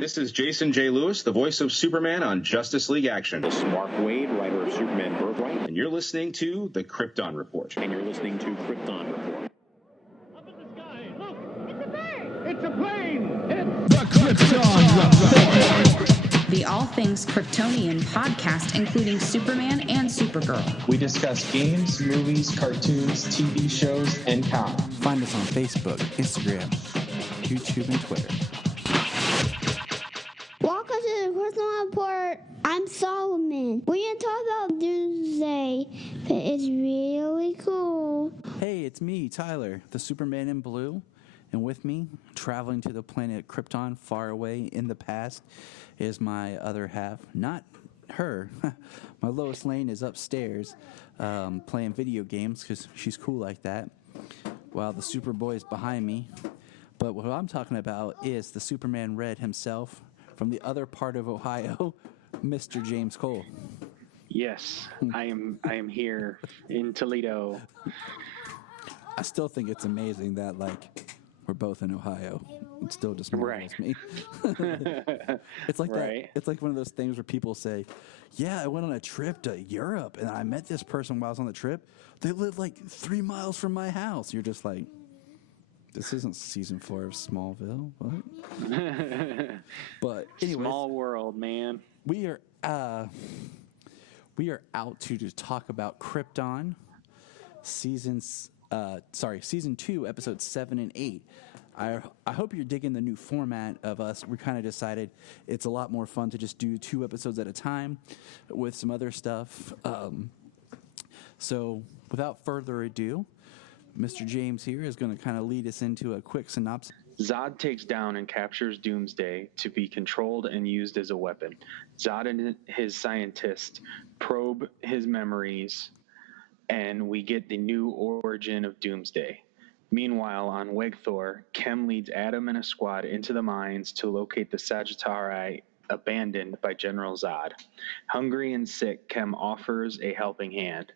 This is Jason J. Lewis, the voice of Superman on Justice League Action. This is Mark Waid, writer of Superman Birthright. And you're listening to the Krypton Report. And you're listening to Krypton Report. Up in the sky, look! It's a bird! It's a plane! It's the Krypton Report! The All Things Kryptonian podcast, including Superman and Supergirl. We discuss games, movies, cartoons, TV shows, and comics. Find us on Facebook, Instagram, YouTube, and Twitter. Welcome to the Krypton Report. I'm Solomon. We're going to talk about Doomsday. It's really cool. Hey, it's me, Tyler, the Superman in blue. And with me, traveling to the planet Krypton far away in the past, is my other half. Not her. My Lois Lane is upstairs playing video games because she's cool like that, while the Superboy is behind me. But what I'm talking about is the Superman Red himself from the other part of Ohio, Mr. James Cole. Yes, I am here in Toledo. I still think it's amazing that, we're both in Ohio. It still just marvels me. It's like that. It's like one of those things where people say, yeah, I went on a trip to Europe and I met this person while I was on the trip. They live 3 miles from my house. You're just like, this isn't season 4 of Smallville. What? But anyway, small world, man. We are out to talk about Krypton season 2, episodes 7 and 8. I hope you're digging the new format of us. We kind of decided it's a lot more fun to just do 2 episodes at a time with some other stuff. So without further ado, Mr. James here is going to kind of lead us into a quick synopsis. Zod takes down and captures Doomsday to be controlled and used as a weapon. Zod and his scientists probe his memories, and we get the new origin of Doomsday. Meanwhile, on Wegthor, Kem leads Adam and a squad into the mines to locate the Sagittari abandoned by General Zod. Hungry and sick, Kem offers a helping hand.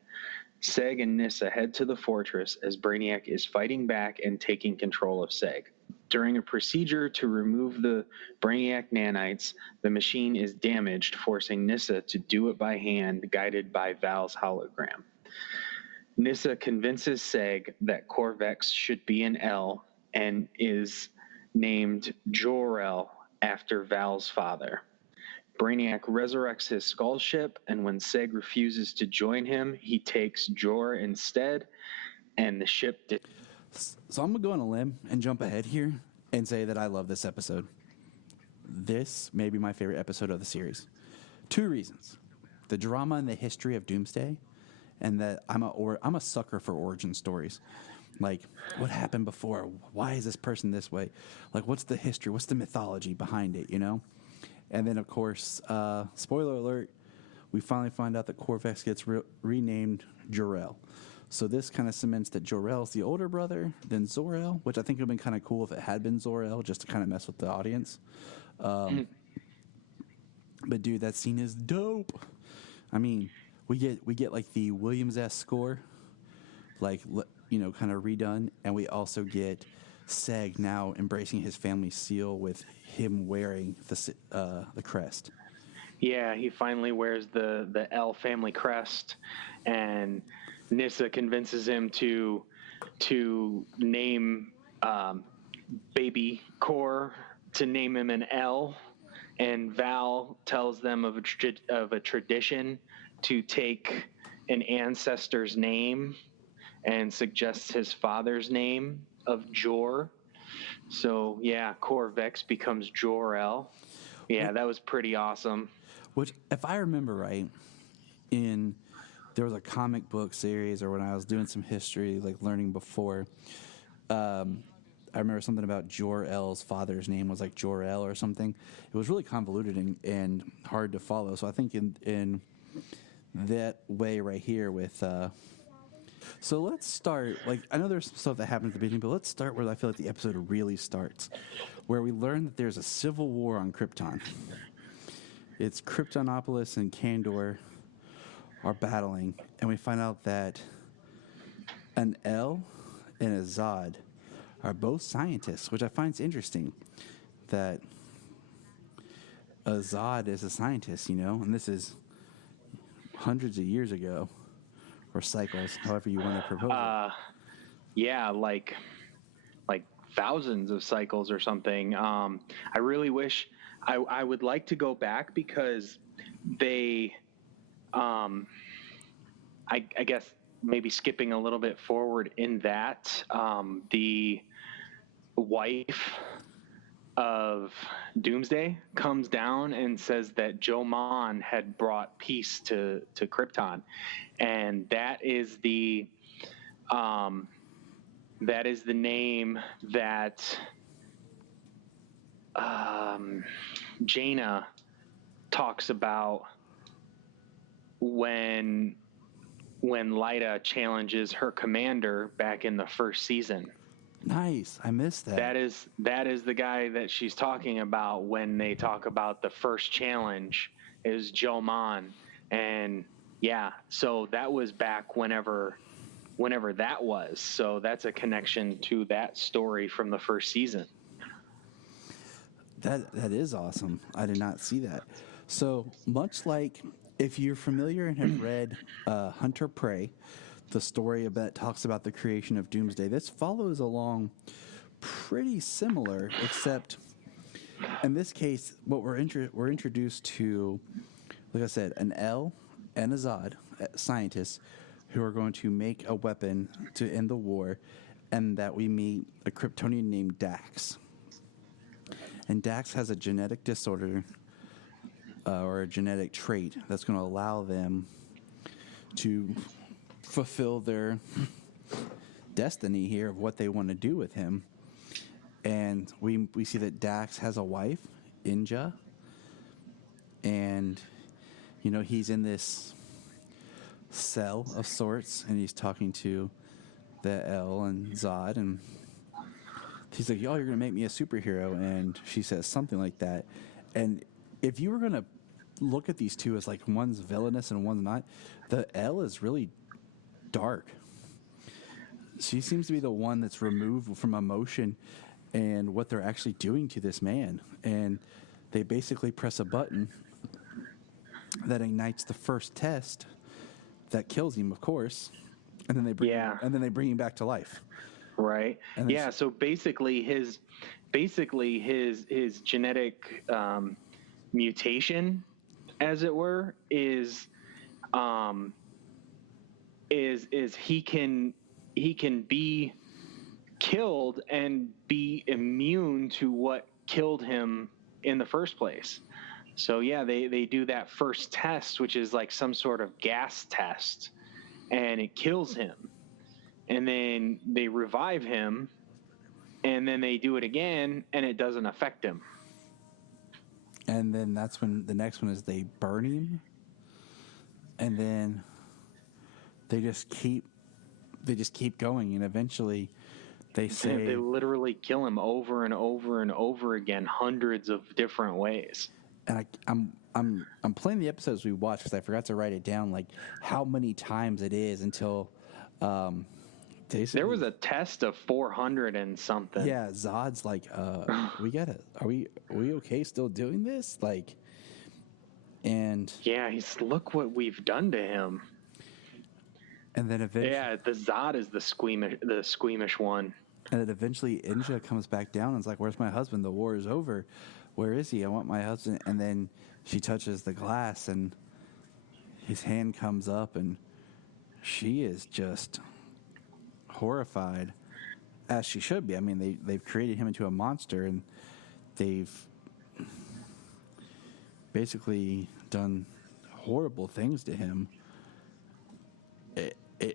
Seg and Nyssa head to the fortress as Brainiac is fighting back and taking control of Seg. During a procedure to remove the Brainiac nanites, the machine is damaged, forcing Nyssa to do it by hand, guided by Val's hologram. Nyssa convinces Seg that Korvex should be an L and is named Jor-El after Val's father. Brainiac resurrects his skull ship, and when Seg refuses to join him, he takes Jor instead, and the ship... So I'm going to go on a limb and jump ahead here and say that I love this episode. This may be my favorite episode of the series. 2 reasons. The drama and the history of Doomsday, and that I'm a sucker for origin stories. Like, what happened before? Why is this person this way? What's the history? What's the mythology behind it, you know? And then, of course, spoiler alert, we finally find out that Korvex gets renamed Jor-El. So this kind of cements that Jor-El's the older brother than Zor-El, which I think would have been kind of cool if it had been Zor-El, just to kind of mess with the audience. But, dude, that scene is dope. I mean, we get the Williams-esque score, kind of redone, and we also get Seg now embracing his family seal with him wearing the crest. Yeah, he finally wears the L family crest, and Nyssa convinces him to name baby Kor, to name him an L, and Val tells them of a tradition to take an ancestor's name and suggests his father's name of Jor. So, yeah, Korvex becomes Jor-El. Yeah, that was pretty awesome. Which, if I remember right, there was a comic book series, or when I was doing some history, learning before, I remember something about Jor-El's father's name was Jor-El or something. It was really convoluted and hard to follow. So I think in that way right here with... So let's start, I know there's some stuff that happened at the beginning, but let's start where I feel like the episode really starts, where we learn that there's a civil war on Krypton. It's Kryptonopolis and Kandor are battling, and we find out that an L and a Zod are both scientists, which I find interesting, that Zod is a scientist, and this is hundreds of years ago, or cycles, however you want to propose it. Yeah, like thousands of cycles or something. I really wish I would like to go back because they, I guess maybe skipping a little bit forward in that, the wife of Doomsday comes down and says that Joe Mon had brought peace to Krypton, and that is the name that Jaina talks about when Lyta challenges her commander back in the first season. Nice. I missed that. That is the guy that she's talking about when they talk about the first challenge is Joe Mon. And yeah, so that was back whenever that was. So that's a connection to that story from the first season. That is awesome. I did not see that. So much like if you're familiar and have read Hunter Prey, the story that talks about the creation of Doomsday, this follows along pretty similar, except in this case, what we're introduced to, like I said, an L and a Zod, scientists who are going to make a weapon to end the war, and that we meet a Kryptonian named Dax. And Dax has a genetic disorder or a genetic trait that's going to allow them to fulfill their destiny here of what they want to do with him. And we see that Dax has a wife, Inja, and he's in this cell of sorts, and he's talking to the L and Zod, and he's like, "Oh, you're gonna make me a superhero," and she says something like that. And if you were gonna look at these two as like one's villainous and one's not, the L is really dark. She seems to be the one that's removed from emotion and what they're actually doing to this man. And they basically press a button that ignites the first test that kills him, of course, and then they bring him back to life. Right. Yeah. So basically, his genetic mutation, as it were, is he can be killed and be immune to what killed him in the first place. So yeah, they do that first test, which is like some sort of gas test, and it kills him. And then they revive him, and then they do it again, and it doesn't affect him. And then that's when the next one is they burn him, and then they just keep going, and eventually they literally kill him over and over and over again, hundreds of different ways. And I'm playing the episodes we watched because I forgot to write it down, like how many times it is until there was a test of 400 and something. Yeah, Zod's like, are we okay still doing this? Like, and yeah, look what we've done to him. And then eventually, yeah, the Zod is the squeamish one. And then eventually Inja comes back down and is like, "Where's my husband? The war is over. Where is he? I want my husband." And then she touches the glass, and his hand comes up, and she is just horrified, as she should be. I mean, they've created him into a monster, and they've basically done horrible things to him.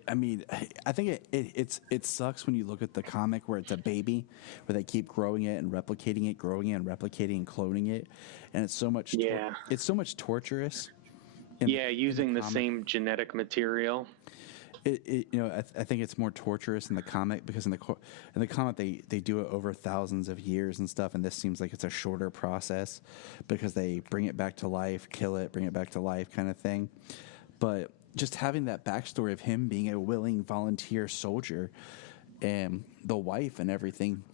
I think it sucks when you look at the comic where it's a baby, where they keep growing it and replicating it, growing it and replicating and cloning it, and it's so much it's so much torturous. Using the same genetic material. I think it's more torturous in the comic because in the comic they do it over thousands of years and stuff, and this seems like it's a shorter process because they bring it back to life, kill it, bring it back to life, kind of thing. But just having that backstory of him being a willing volunteer soldier and the wife and everything,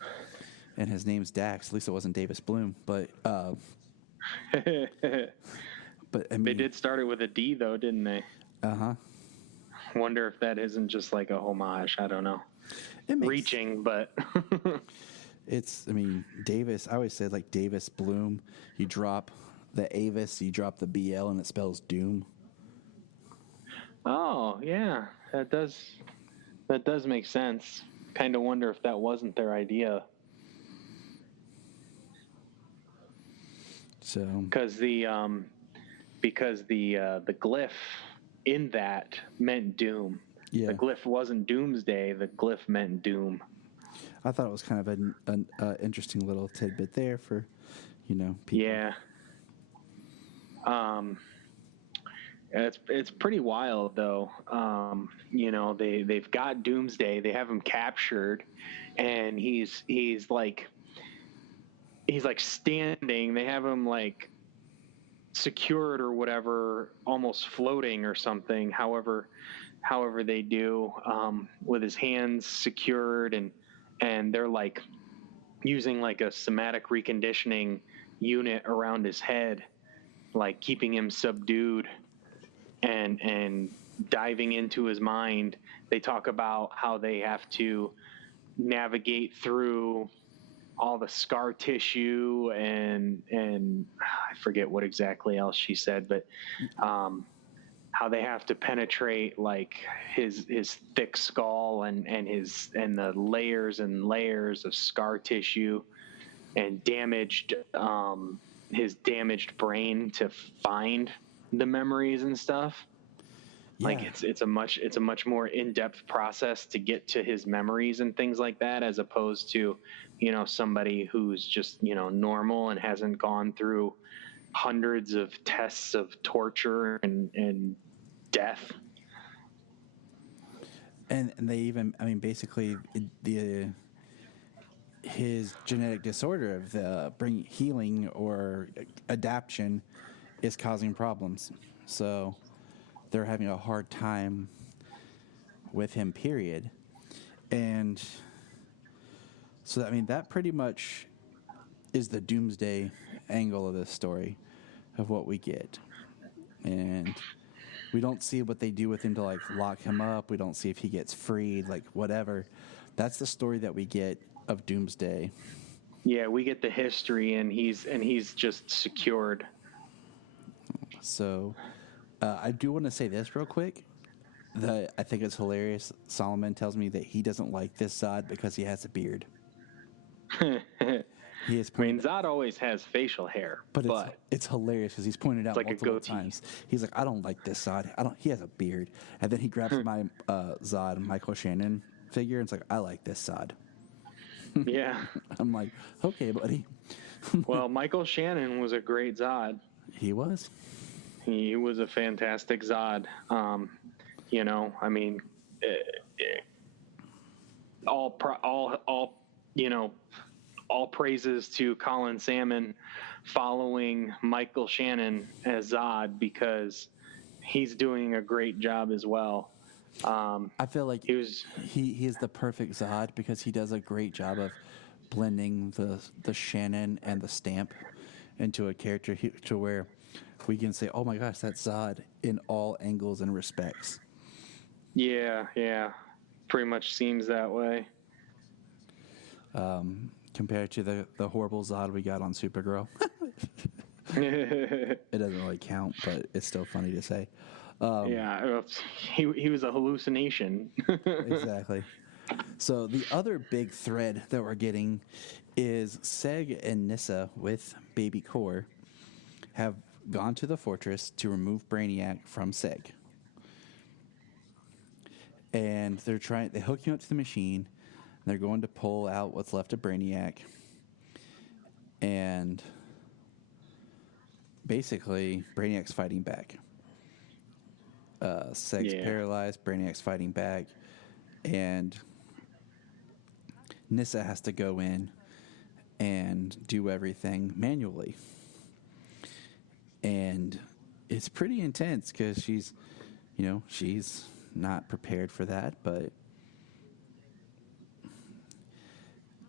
and his name's Dax. At least it wasn't Davis Bloom, but But I mean, They did start it with a D, though, didn't they? Uh-huh. Wonder if that isn't just like a homage. I don't know. It makes, Reaching, but I mean, Davis, I always said like Davis Bloom, you drop the Avis, you drop the BL, and it spells doom. oh yeah, that does make sense. Kind of wonder if that wasn't their idea. So Because the glyph in that meant doom. yeah, The glyph wasn't Doomsday. The glyph meant doom. I thought it was kind of an interesting little tidbit there for, people. Yeah. It's pretty wild though. They've got Doomsday. They have him captured, and he's like standing. They have him like secured or whatever, almost floating or something. However they do, with his hands secured, and they're like using like a somatic reconditioning unit around his head, like keeping him subdued and diving into his mind. They talk about how they have to navigate through all the scar tissue and I forget what exactly else she said, but how they have to penetrate like his thick skull and the layers and layers of scar tissue and his damaged brain to find the memories and stuff. Yeah. Like it's a much more in-depth process to get to his memories and things like that, as opposed to, somebody who's just, normal and hasn't gone through hundreds of tests of torture and death. And they even, I mean, basically his genetic disorder of the bring healing or adaptation is causing problems. So they're having a hard time with him, period. And so, I mean, that pretty much is the Doomsday angle of this story of what we get. And we don't see what they do with him to, like, lock him up. We don't see if he gets freed, like, whatever. That's the story that we get of Doomsday. Yeah, we get the history, and he's just secured. So I do want to say this real quick. That I think it's hilarious. Solomon tells me that he doesn't like this Zod because he has a beard. He is. I mean, Zod always has facial hair, but it's hilarious because he's pointed out like multiple times. He's like, I don't like this Zod. He has a beard, and then he grabs my Zod Michael Shannon figure, and it's like, I like this Zod. Yeah. I'm like, okay, buddy. Well, Michael Shannon was a great Zod. He was. He was a fantastic Zod. I mean, all praises to Colin Salmon following Michael Shannon as Zod, because he's doing a great job as well. I feel like he is the perfect Zod because he does a great job of blending the Shannon and the Stamp into a character to where we can say, oh my gosh, that's Zod in all angles and respects. Yeah. Pretty much seems that way. Compared to the horrible Zod we got on Supergirl. It doesn't really count, but it's still funny to say. Yeah, he was a hallucination. Exactly. So the other big thread that we're getting is Seg and Nyssa with Baby Core have gone to the fortress to remove Brainiac from Seg. And they hook him up to the machine. And they're going to pull out what's left of Brainiac. And basically, Brainiac's fighting back. Seg's paralyzed, Brainiac's fighting back, and Nyssa has to go in and do everything manually. And it's pretty intense because she's not prepared for that, but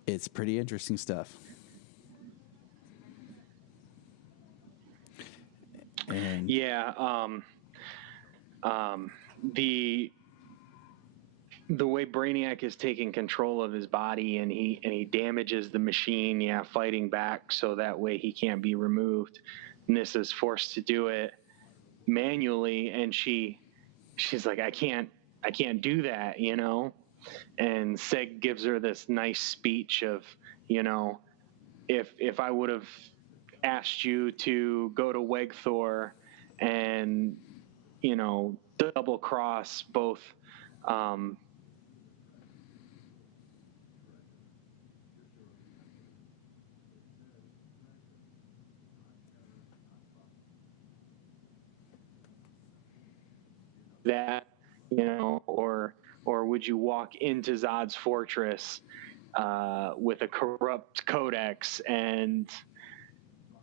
it's pretty interesting stuff. And the way Brainiac is taking control of his body, and he damages the machine, fighting back so that way he can't be removed. Nissa's forced to do it manually, and she's like, I can't do that, And Seg gives her this nice speech of, if I would have asked you to go to Wegthor and, double cross both that, or would you walk into Zod's fortress with a corrupt codex and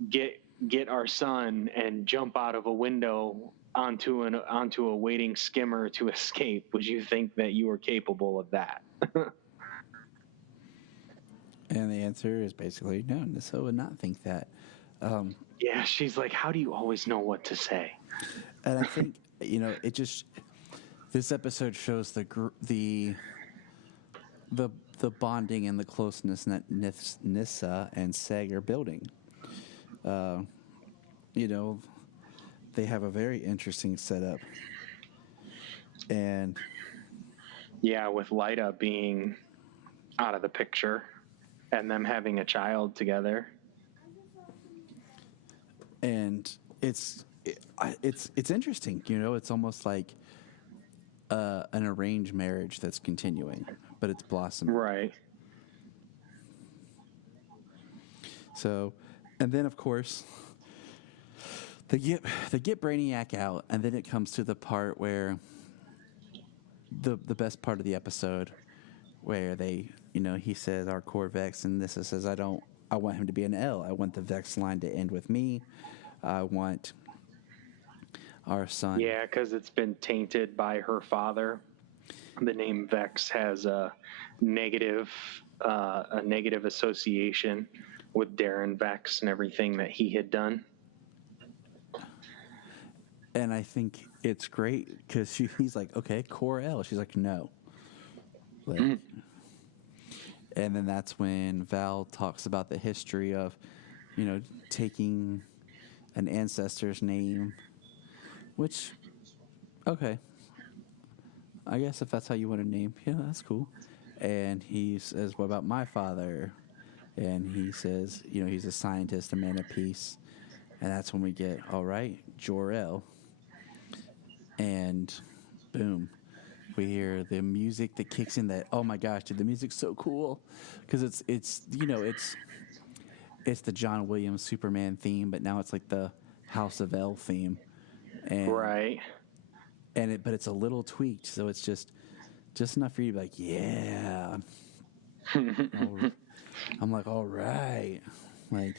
get our son and jump out of a window onto a waiting skimmer to escape? Would you think that you were capable of that? And the answer is basically no. Nissa would not think that. She's like, how do you always know what to say? And I think it just, this episode shows the bonding and the closeness that Nissa and Seg are building. They have a very interesting setup, and with Lyta being out of the picture and them having a child together, and it's interesting. It's almost like an arranged marriage that's continuing, but it's blossoming. Right. So, and then of course they get Brainiac out, and then it comes to the part where the best part of the episode, where they, he says our core Vex, and Nissa says I want him to be an L. I want the Vex line to end with me. I want our son. Yeah, because it's been tainted by her father. The name Vex has a negative association with Darren Vex and everything that he had done. And I think it's great because he's like, okay, core L. She's like, no. And then that's when Val talks about the history of, taking an ancestor's name, which, okay, I guess if that's how you want to name, that's cool. And he says, what about my father? And he says, he's a scientist, a man of peace. And that's when we get, all right, Jor-El. And boom, we hear the music that kicks in. That, oh my gosh, dude, the music's so cool, because it's the John Williams Superman theme, but now it's like the House of L theme, and right. But it's a little tweaked, so it's just enough for you to be like, yeah. I'm like, all right, like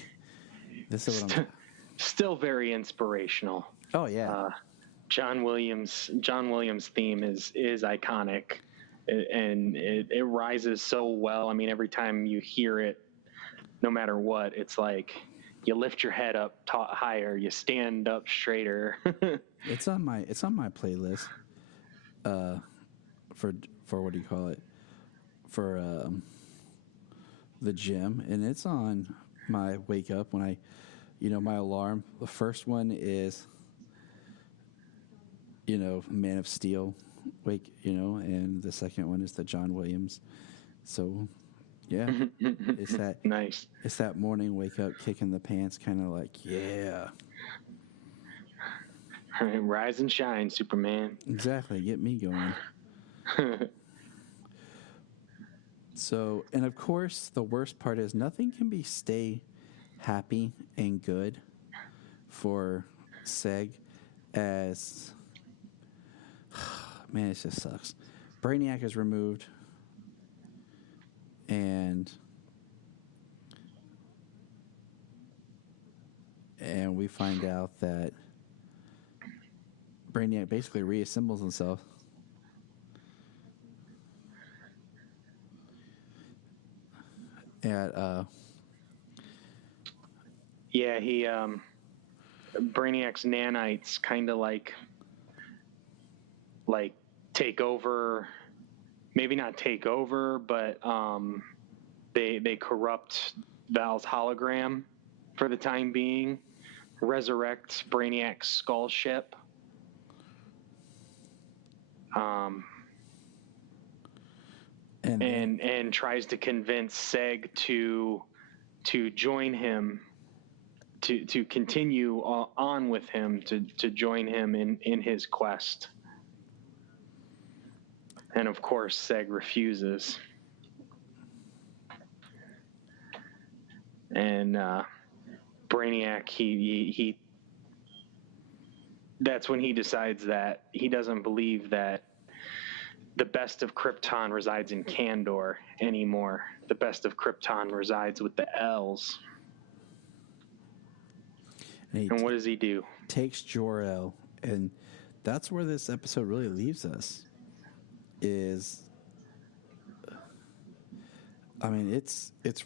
this is what I'm. Still very inspirational. Oh yeah. John Williams' theme is iconic, and it rises so well. I mean, every time you hear it, no matter what, it's like you lift your head up higher, you stand up straighter. It's on my playlist. For what do you call it? For the gym, and it's on my wake up when I, my alarm. The first one is, Man of Steel, and the second one is the John Williams. So, yeah, it's that nice. It's that morning wake up, kick in the pants, kind of like, yeah. Rise and shine, Superman. Exactly, get me going. So, and of course, the worst part is nothing can stay happy and good for Seg as, man, it just sucks. Brainiac is removed, and we find out that Brainiac basically reassembles himself. Yeah, he Brainiac's nanites kind of like take over, maybe not take over, but they corrupt Val's hologram for the time being, resurrects Brainiac's skull ship, and tries to convince Seg to join him, to continue on with him, to join him in his quest. And of course, Seg refuses. And Brainiac, he that's when he decides that he doesn't believe that the best of Krypton resides in Kandor anymore. The best of Krypton resides with the L's. And what does he do? Takes Jor-El, and that's where this episode really leaves us. It's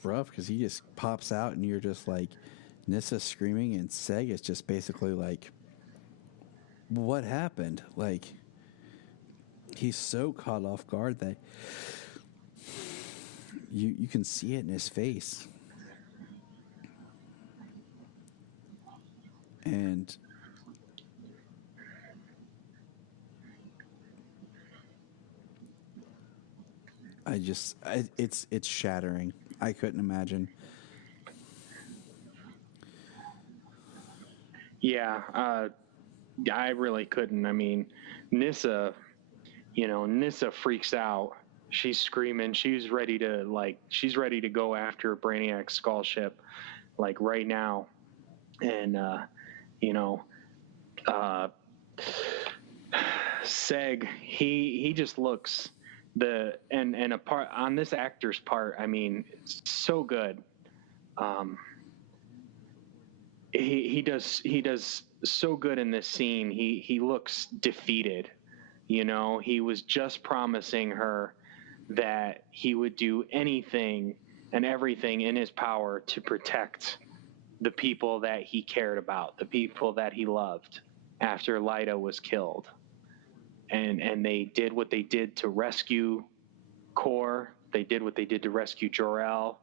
rough because he just pops out and you're just like, Nyssa screaming, and Seg is just basically like, what happened? Like, he's so caught off guard that you can see it in his face. And it's shattering. I couldn't imagine. Yeah, I really couldn't. I mean, Nyssa freaks out. She's screaming. She's ready to go after Brainiac's skull ship, like right now. And Seg, he just looks and a part on this actor's part. I mean, it's so good. He does so good in this scene. He looks defeated. He was just promising her that he would do anything and everything in his power to protect the people that he cared about, the people that he loved after Lyta was killed. And they did what they did to rescue Kor. They did what they did to rescue Jor-El.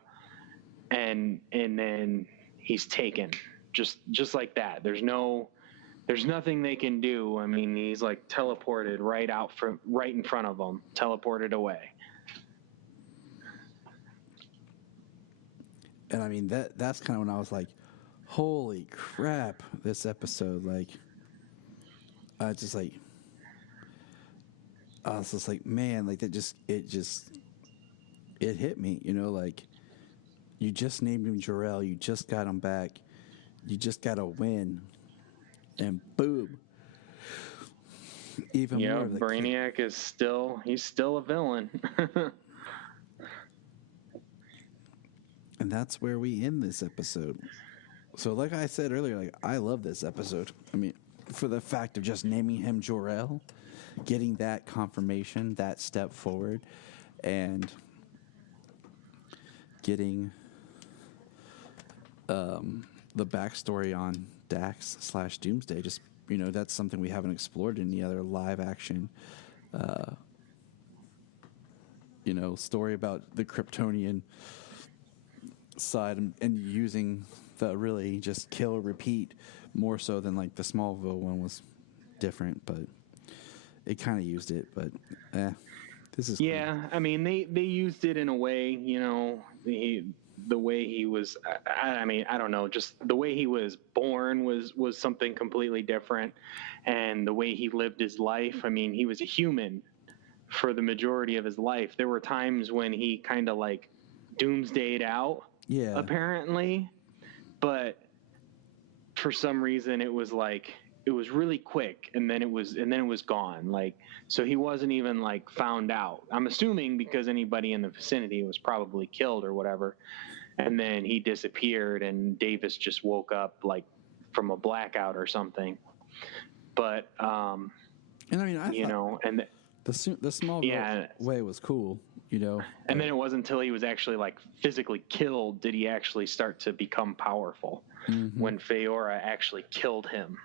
And then he's taken just like that. There's nothing they can do. I mean, he's like teleported right in front of them, teleported away. And I mean, that's kind of when I was like, holy crap, this episode, like, I was just like, man, like, it hit me, like, you just named him Jor-El, you just got him back, you just got to win, and boom. Even more of the Brainiac is still a villain. And that's where we end this episode. So like I said earlier, like, I love this episode. I mean, for the fact of just naming him Jor-El, getting that confirmation, that step forward, and getting the backstory on Dax / Doomsday. Just, that's something we haven't explored in any other live action story about the Kryptonian side, and using the really just kill repeat more so than like the Smallville one was different, but it kind of used it. But this is cool. I mean, they used it in a way, the way he was. I mean, I don't know, just the way he was born was something completely different, and the way he lived his life. I mean, he was a human for the majority of his life. There were times when he kind of like doomsdayed out. Yeah. Apparently, but for some reason it was really quick, and then it was gone. Like, so he wasn't even like found out. I'm assuming because anybody in the vicinity was probably killed or whatever, and then he disappeared, and Davis just woke up like from a blackout or something. But and I mean, and the Smallville way was cool. And then it wasn't until he was actually like physically killed did he actually start to become powerful. when Feora actually killed him.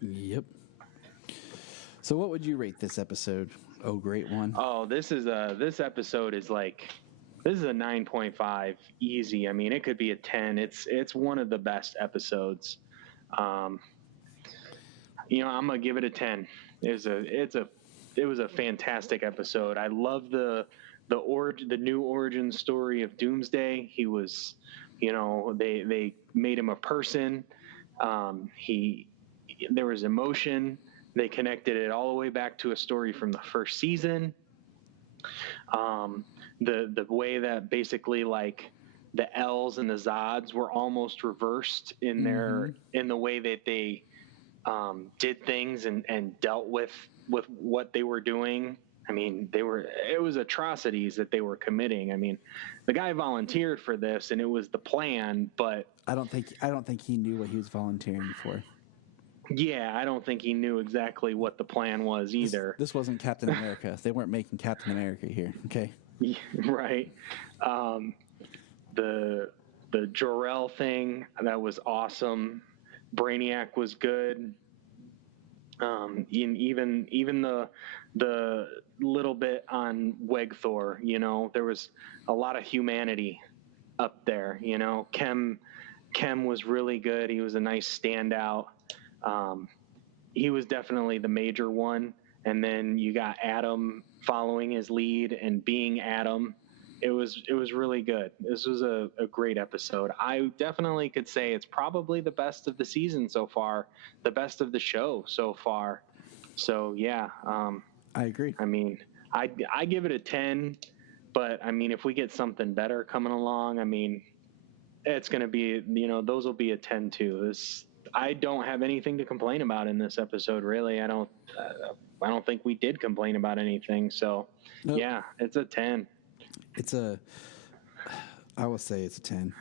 Yep. So what would you rate this episode? Oh, great one. Oh, this episode is this is a 9.5 easy. I mean, it could be a 10. It's one of the best episodes. I'm gonna give it a 10. It was a fantastic episode. I love the new origin story of Doomsday. He was, they made him a person. There was emotion. They connected it all the way back to a story from the first season. The way that basically the L's and the Zods were almost reversed in the way that they did things and dealt with what they were doing. I mean, it was atrocities that they were committing. I mean, the guy volunteered for this and it was the plan, but I don't think he knew what he was volunteering for. Yeah, I don't think he knew exactly what the plan was either. This wasn't Captain America. They weren't making Captain America here. Okay. Right. The Jor-El thing, that was awesome. Brainiac was good. Even the little bit on Wegthor, there was a lot of humanity up there. Kem was really good. He was a nice standout. He was definitely the major one. And then you got Adam following his lead and being Adam. It was really good. This was a great episode. I definitely could say it's probably the best of the season so far, the best of the show so far. So yeah, I agree. I mean, I give it a 10, but I mean, if we get something better coming along, I mean, it's going to be, those will be a 10 too. I don't have anything to complain about in this episode, really. I don't think we did complain about anything. So nope. Yeah, it's a 10. I will say it's a 10.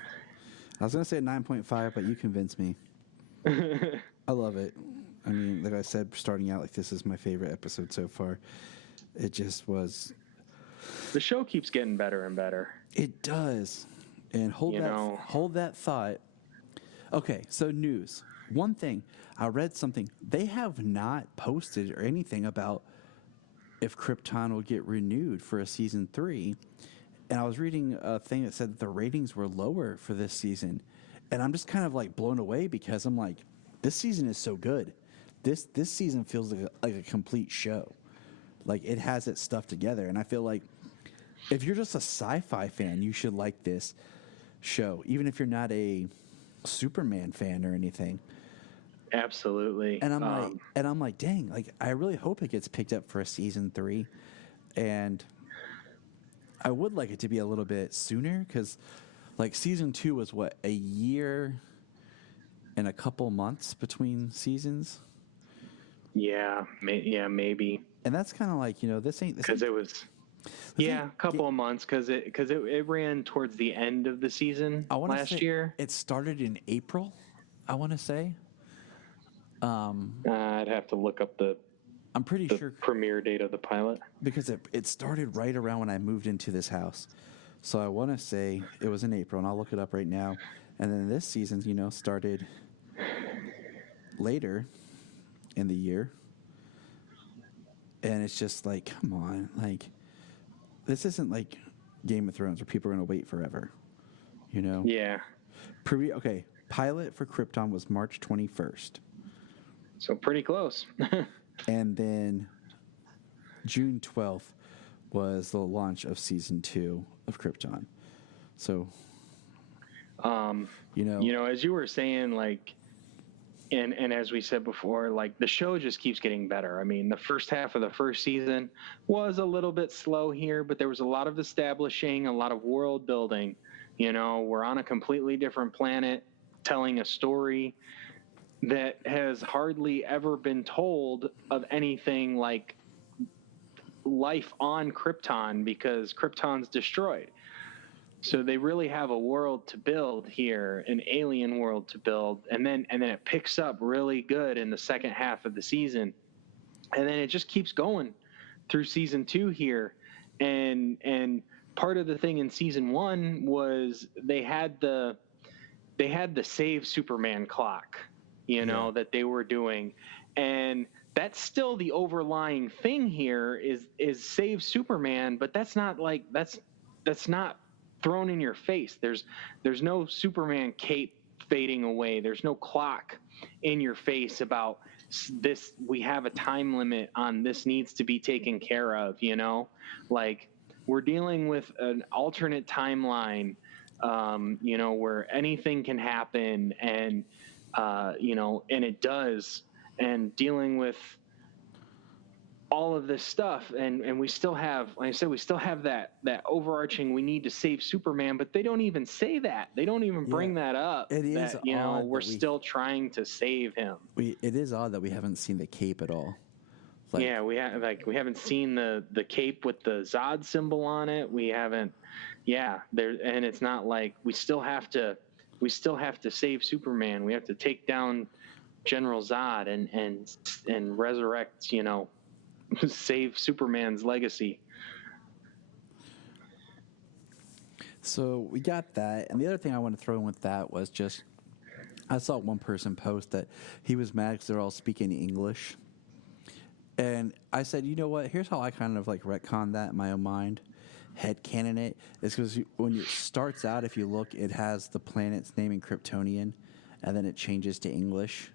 I was going to say a 9.5, but you convinced me. I love it. I mean, like I said, starting out, this is my favorite episode so far. It just was. The show keeps getting better and better. It does. And hold that thought. Okay, so news. One thing, I read something. They have not posted or anything about if Krypton will get renewed for a season 3. And I was reading a thing that said that the ratings were lower for this season. And I'm just kind of blown away because I'm like, this season is so good. This season feels like a complete show. It has its stuff together. And I feel like if you're just a sci-fi fan, you should like this show, even if you're not a Superman fan or anything. Absolutely. And I'm like, dang, I really hope it gets picked up for a season 3. And I would like it to be a little bit sooner because season 2 was a year and a couple months between seasons. Yeah, maybe. And that's kind of this ain't because it was. Yeah, a couple of months because it ran towards the end of the season last year. It started in April, I want to say. I'd have to look up I'm pretty sure premiere date of the pilot because it started right around when I moved into this house. So I want to say it was in April, and I'll look it up right now. And then this season, started later in the year. And it's just come on, this isn't Game of Thrones where people are going to wait forever, Yeah. Pilot for Krypton was March 21st. So pretty close. And then June 12th was the launch of season 2 of Krypton. So, as you were saying, and as we said before, the show just keeps getting better. I mean, the first half of the first season was a little bit slow here, but there was a lot of establishing, a lot of world building. We're on a completely different planet telling a story that has hardly ever been told of anything like life on Krypton because Krypton's destroyed. So they really have a world to build here, an alien world to build, and then it picks up really good in the second half of the season, and then it just keeps going through season 2 here, and part of the thing in season 1 was they had they had the Save Superman clock, you know, that they were doing, and that's still the overlying thing here is Save Superman, but that's not like that's not thrown in your face. There's no Superman cape fading away. There's no clock in your face about this. We have a time limit on this needs to be taken care of, you know, like we're dealing with an alternate timeline, you know, where anything can happen and, you know, and it does, and dealing with all of this stuff, and we still have, like I said, we still have that overarching, we need to save Superman, but they don't even say that. They don't even bring that up. It is that, you know, odd we're that still trying to save him. It is odd that we haven't seen the cape at all. Like, yeah, we haven't seen the cape with the Zod symbol on it. We haven't. Yeah, there, and it's not like we still have to save Superman. We have to take down General Zod and resurrect, you know, save Superman's legacy. So we got that, and the other thing I want to throw in with that was just I saw one person post that he was mad because they're all speaking English, and I said, you know what? Here's how I kind of like retcon that in my own mind, headcanon it. Is because when it starts out, if you look, it has the planet's name in Kryptonian, and then it changes to English.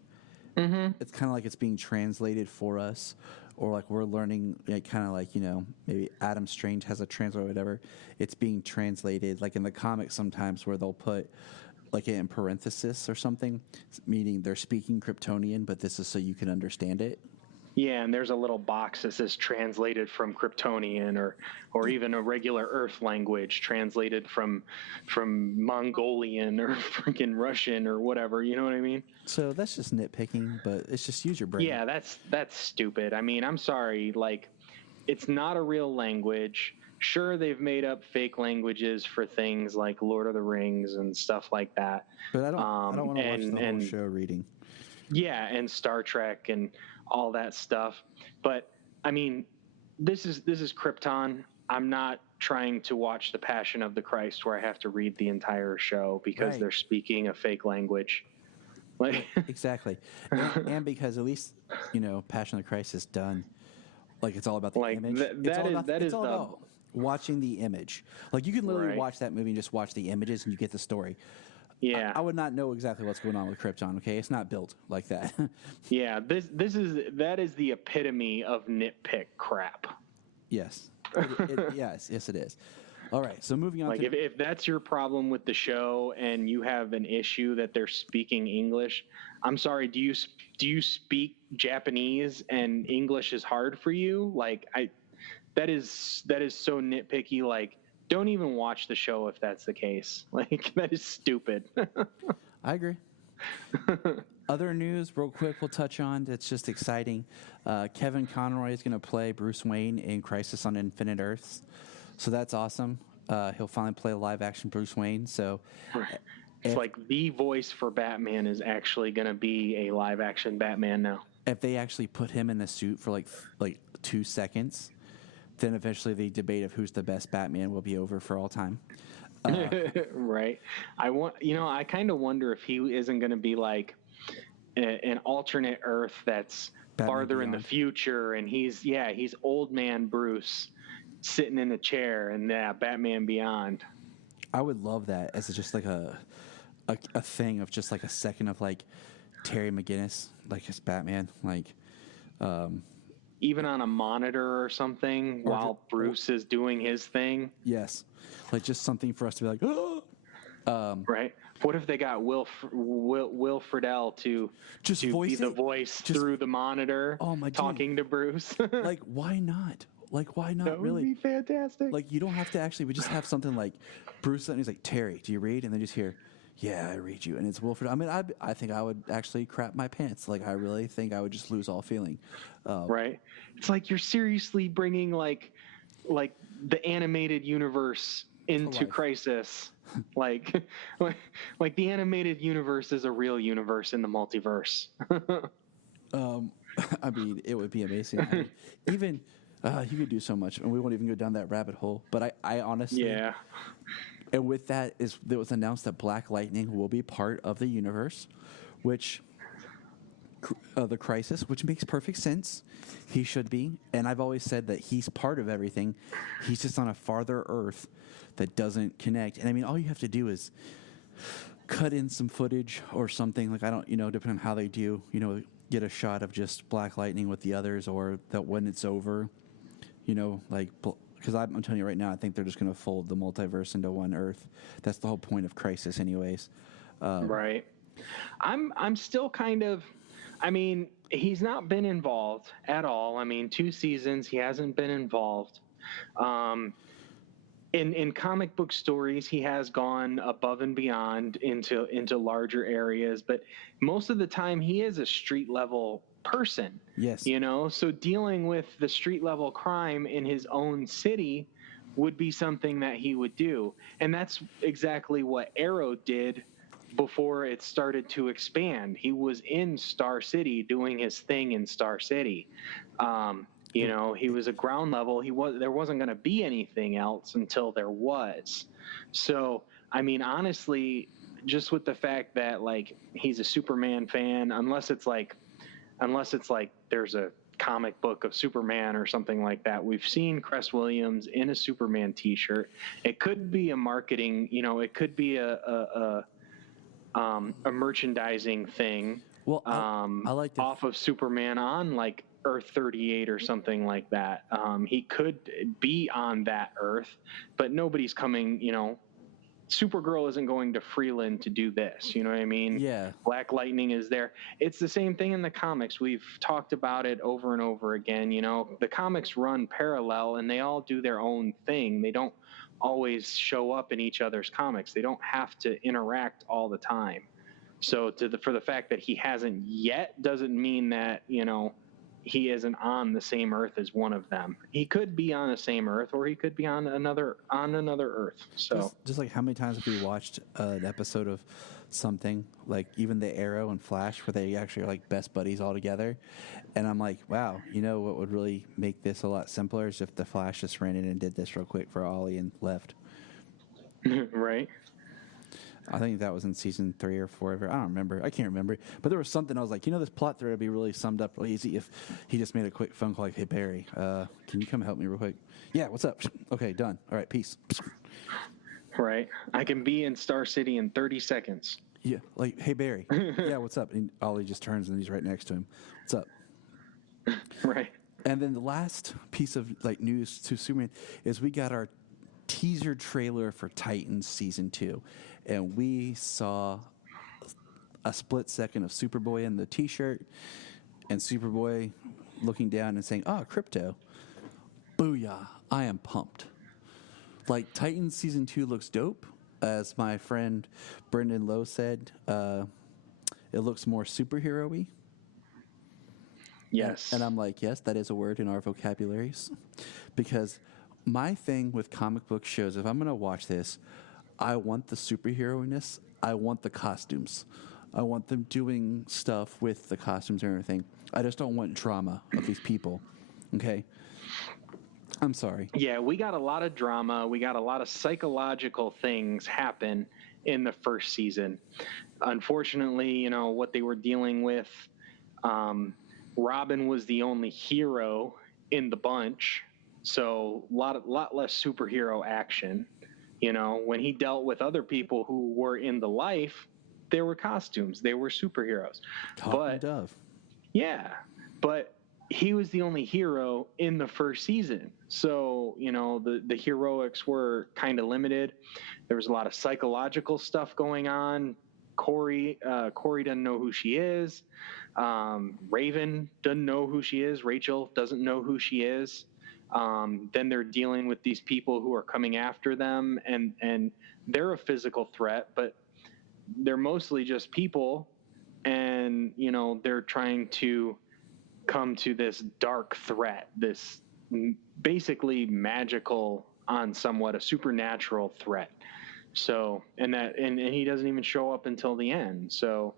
Mm-hmm. It's kind of like it's being translated for us. Or like we're learning, like, kind of like, you know, maybe Adam Strange has a translator or whatever. It's being translated, like in the comics sometimes where they'll put like it in parenthesis or something, meaning they're speaking Kryptonian, but this is so you can understand it. Yeah, and there's a little box that says translated from Kryptonian or even a regular Earth language translated from Mongolian or freaking Russian or whatever, you know what I mean? So that's just nitpicking, but it's just use your brain. Yeah, that's stupid. I mean, I'm sorry, like it's not a real language. Sure, they've made up fake languages for things like Lord of the Rings and stuff like that. But I don't want to watch the whole show reading. Yeah, and Star Trek and all that stuff. But I mean, this is Krypton. I'm not trying to watch The Passion of the Christ where I have to read the entire show because they're speaking a fake language. Like exactly, and because at least, you know, Passion of the Christ is done. Like it's all about the image. That is about watching the image. Like you can literally watch that movie and just watch the images and you get the story. Yeah, I would not know exactly what's going on with Krypton. Okay, it's not built like that. Yeah, that is the epitome of nitpick crap. Yes, yes, it is. All right, so moving on. Like if that's your problem with the show and you have an issue that they're speaking English, I'm sorry. Do you speak Japanese and English is hard for you? Like that is so nitpicky. Like, don't even watch the show if that's the case. Like, that is stupid. I agree. Other news, real quick, we'll touch on. It's just exciting. Kevin Conroy is going to play Bruce Wayne in Crisis on Infinite Earths. So that's awesome. He'll finally play live-action Bruce Wayne. So it's like the voice for Batman is actually going to be a live-action Batman now. If they actually put him in the suit for like 2 seconds, then eventually the debate of who's the best Batman will be over for all time. Right. I kind of wonder if he isn't going to be like an alternate Earth that's Batman farther Beyond. In the future, and he's old man Bruce sitting in a chair, and Batman Beyond. I would love that as just like a thing of just like a second of like Terry McGinnis, like as Batman, like. Even on a monitor or something while Bruce is doing his thing. Yes. Like just something for us to be like, oh. Right. What if they got Will Friedle to be the voice through the monitor talking to Bruce? Like, why not? Like, why not? That would really? be fantastic. Like, you don't have to actually, we just have something like Bruce, and he's like, Terry, do you read? And then just hear, yeah, I read you. And it's Will Friedle. I mean, I think I would actually crap my pants. Like, I really think I would just lose all feeling. Right. It's like you're seriously bringing like the animated universe into Crisis. like the animated universe is a real universe in the multiverse. I mean, it would be amazing. I mean, even you could do so much, and we won't even go down that rabbit hole. But I honestly, And with that, it was announced that Black Lightning will be part of the universe, which the Crisis, which makes perfect sense. He should be. And I've always said that he's part of everything. He's just on a farther Earth that doesn't connect. And I mean, all you have to do is cut in some footage or something. Like, I don't, depending on how they do, get a shot of just Black Lightning with the others, or that when it's over, because I'm telling you right now, I think they're just going to fold the multiverse into one Earth. That's the whole point of Crisis anyways. Right. I'm still kind of, I mean, he's not been involved at all. I mean, 2 seasons, he hasn't been involved. In comic book stories, he has gone above and beyond into larger areas, but most of the time he is a street level person. Yes. So dealing with the street level crime in his own city would be something that he would do. And that's exactly what Arrow did before it started to expand. He was in Star City doing his thing in Star City. He was a ground level. There wasn't going to be anything else until there was. So, I mean, honestly, just with the fact that like he's a Superman fan, unless it's like there's a comic book of Superman or something like that. We've seen Cress Williams in a Superman T-shirt. It could be a marketing, it could be a merchandising thing. Well, I like off of Superman on like Earth 38 or something like that. He could be on that Earth, but nobody's coming, Supergirl isn't going to Freeland to do this. You know what I mean? Yeah. Black Lightning is there. It's the same thing in the comics. We've talked about it over and over again. The comics run parallel and they all do their own thing. They don't always show up in each other's comics. They don't have to interact all the time. So for the fact that he hasn't yet doesn't mean that, he isn't on the same Earth as one of them. He could be on the same Earth, or he could be on another Earth. So just like how many times have we watched an episode of something, like even the Arrow and Flash, where they actually are like best buddies all together, and I'm like, wow, what would really make this a lot simpler is if the Flash just ran in and did this real quick for Ollie and left. Right. I think that was in season 3 or 4. I don't remember. I can't remember. But there was something I was like, this plot thread would be really summed up really easy if he just made a quick phone call like, hey, Barry, can you come help me real quick? Yeah, what's up? Okay, done. All right, peace. Right. I can be in Star City in 30 seconds. Yeah, like, hey, Barry. Yeah, what's up? And Ollie just turns and he's right next to him. What's up? Right. And then the last piece of like news to Superman is we got our teaser trailer for Titans season 2. And we saw a split second of Superboy in the T-shirt and Superboy looking down and saying, crypto. Booyah. I am pumped. Like, Titans Season 2 looks dope. As my friend Brendan Lowe said, it looks more superhero-y. Yes. And I'm like, yes, that is a word in our vocabularies. Because my thing with comic book shows, if I'm going to watch this, I want the superhero-ness. I want the costumes. I want them doing stuff with the costumes and everything. I just don't want drama of these people. Okay? I'm sorry. Yeah, we got a lot of drama. We got a lot of psychological things happen in the first season. Unfortunately, what they were dealing with, Robin was the only hero in the bunch, so a lot less superhero action. When he dealt with other people who were in the life, there were costumes. They were superheroes. Talking Dove. Yeah, but he was the only hero in the first season. So, the heroics were kind of limited. There was a lot of psychological stuff going on. Corey doesn't know who she is. Raven doesn't know who she is. Rachel doesn't know who she is. Then they're dealing with these people who are coming after them, and they're a physical threat, but they're mostly just people, and they're trying to come to this dark threat, this basically magical on somewhat a supernatural threat. So, and he doesn't even show up until the end. So,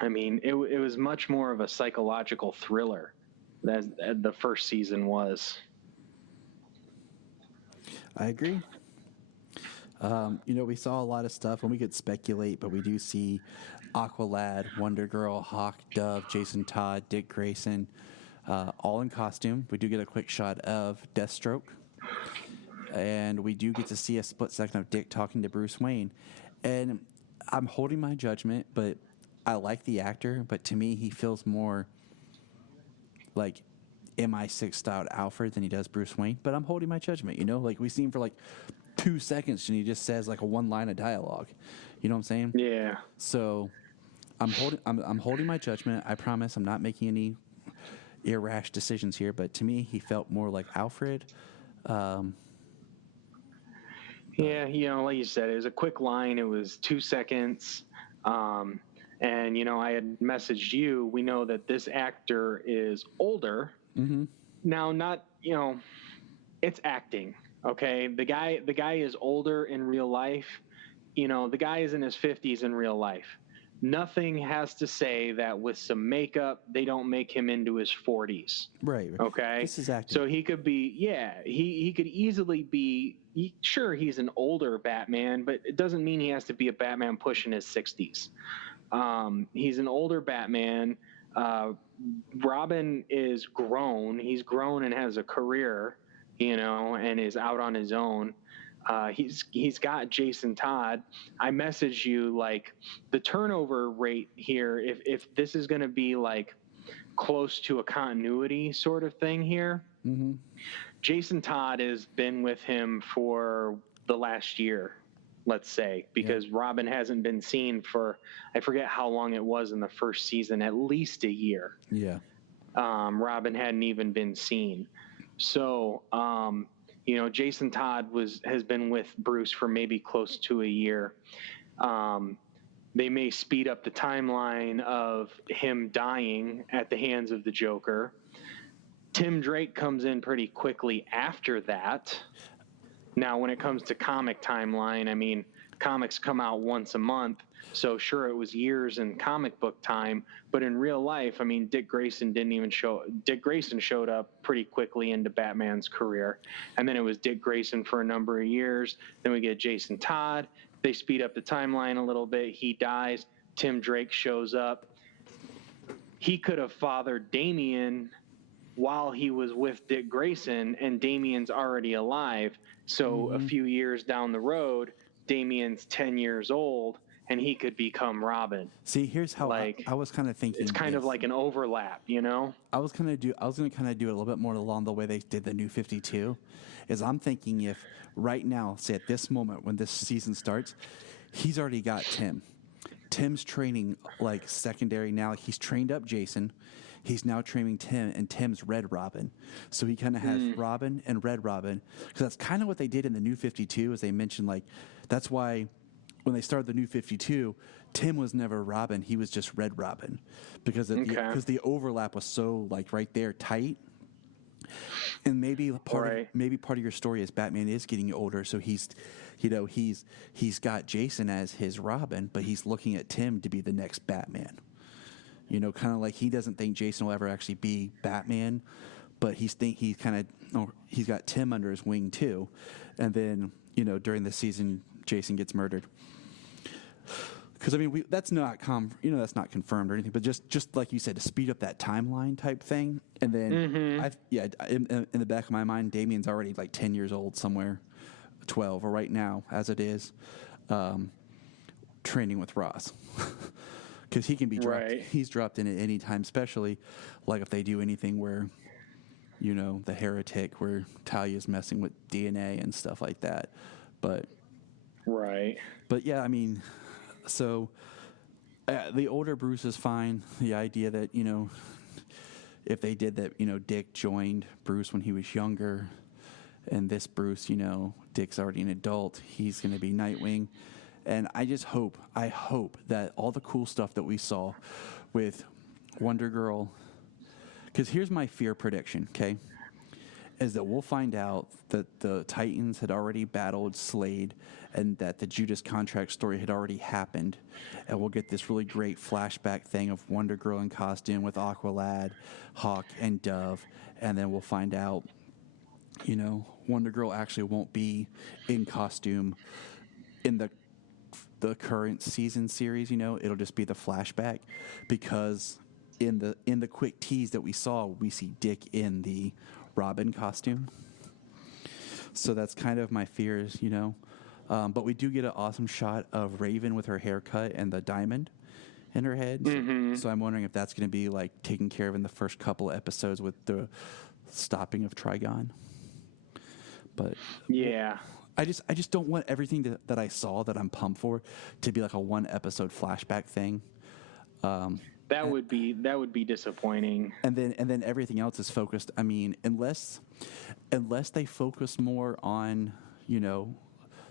I mean, it was much more of a psychological thriller as the first season was. I agree. We saw a lot of stuff, and we could speculate, but we do see Aqualad, Wonder Girl, Hawk, Dove, Jason Todd, Dick Grayson, all in costume. We do get a quick shot of Deathstroke, and we do get to see a split second of Dick talking to Bruce Wayne. And I'm holding my judgment, but I like the actor, but to me, he feels more like MI6 styled Alfred than he does Bruce Wayne. But I'm holding my judgment, Like, we see him for like 2 seconds, and he just says like a one line of dialogue. You know what I'm saying? Yeah. So I'm holding my judgment. I promise I'm not making any irrash decisions here. But to me, he felt more like Alfred. Yeah, like you said, it was a quick line. It was 2 seconds. And, I had messaged you. We know that this actor is older. Mm-hmm. Now, not, it's acting. Okay. The guy is older in real life. The guy is in his 50s in real life. Nothing has to say that with some makeup, they don't make him into his 40s. Right. Okay. This is acting. So he could be, he could easily be, sure, he's an older Batman, but it doesn't mean he has to be a Batman pushing his 60s. He's an older Batman. Robin is grown. He's grown and has a career, and is out on his own. He's got Jason Todd. I messaged you like the turnover rate here. If this is going to be like close to a continuity sort of thing here, mm-hmm. Jason Todd has been with him for the last year, let's say, because Robin hasn't been seen for, I forget how long it was in the first season, at least a year. Yeah. Robin hadn't even been seen. So, Jason Todd has been with Bruce for maybe close to a year. They may speed up the timeline of him dying at the hands of the Joker. Tim Drake comes in pretty quickly after that. Now, when it comes to comic timeline, I mean, comics come out once a month. So sure, it was years in comic book time, but in real life, I mean, Dick Grayson showed up pretty quickly into Batman's career. And then it was Dick Grayson for a number of years. Then we get Jason Todd. They speed up the timeline a little bit. He dies. Tim Drake shows up. He could have fathered Damian while he was with Dick Grayson, and Damian's already alive. So a few years down the road, Damian's 10 years old, and he could become Robin. See, here's how I was kind of thinking. It's kind of like an overlap, I was going to kind of do it a little bit more along the way they did the New 52. Is I'm thinking if right now, say at this moment when this season starts, he's already got Tim. Tim's training like secondary now. He's trained up Jason. He's now training Tim, and Tim's Red Robin. So he kind of has Robin and Red Robin. Because that's kind of what they did in the New 52, as they mentioned, like, that's why when they started the New 52, Tim was never Robin. He was just Red Robin. Because the overlap was so, like, right there, tight. And maybe part of your story is Batman is getting older, so he's got Jason as his Robin, but he's looking at Tim to be the next Batman. Kind of like he doesn't think Jason will ever actually be Batman, but he's got Tim under his wing too. And then, during the season, Jason gets murdered. Because I mean, that's not that's not confirmed or anything, but just like you said, to speed up that timeline type thing. And then, in the back of my mind, Damian's already like 10 years old somewhere, 12, or right now as it is, training with Ross. Because he can be dropped. Right. He's dropped in at any time, especially like if they do anything where, the heretic, where Talia's messing with DNA and stuff like that. But yeah, I mean, so the older Bruce is fine. The idea that if they did that, Dick joined Bruce when he was younger, and this Bruce, Dick's already an adult. He's going to be Nightwing. And I hope that all the cool stuff that we saw with Wonder Girl, because here's my fear prediction, okay, is that we'll find out that the Titans had already battled Slade and that the Judas contract story had already happened, and we'll get this really great flashback thing of Wonder Girl in costume with Aqualad, Hawk, and Dove, and then we'll find out, Wonder Girl actually won't be in costume in the current season series, it'll just be the flashback, because in the quick tease that we saw, we see Dick in the Robin costume. So that's kind of my fears, But we do get an awesome shot of Raven with her haircut and the diamond in her head. Mm-hmm. So I'm wondering if that's going to be like taken care of in the first couple episodes with the stopping of Trigon. But yeah, I just don't want everything that I saw that I'm pumped for to be like a one episode flashback thing. that would be disappointing. And then everything else is focused. I mean, unless they focus more on,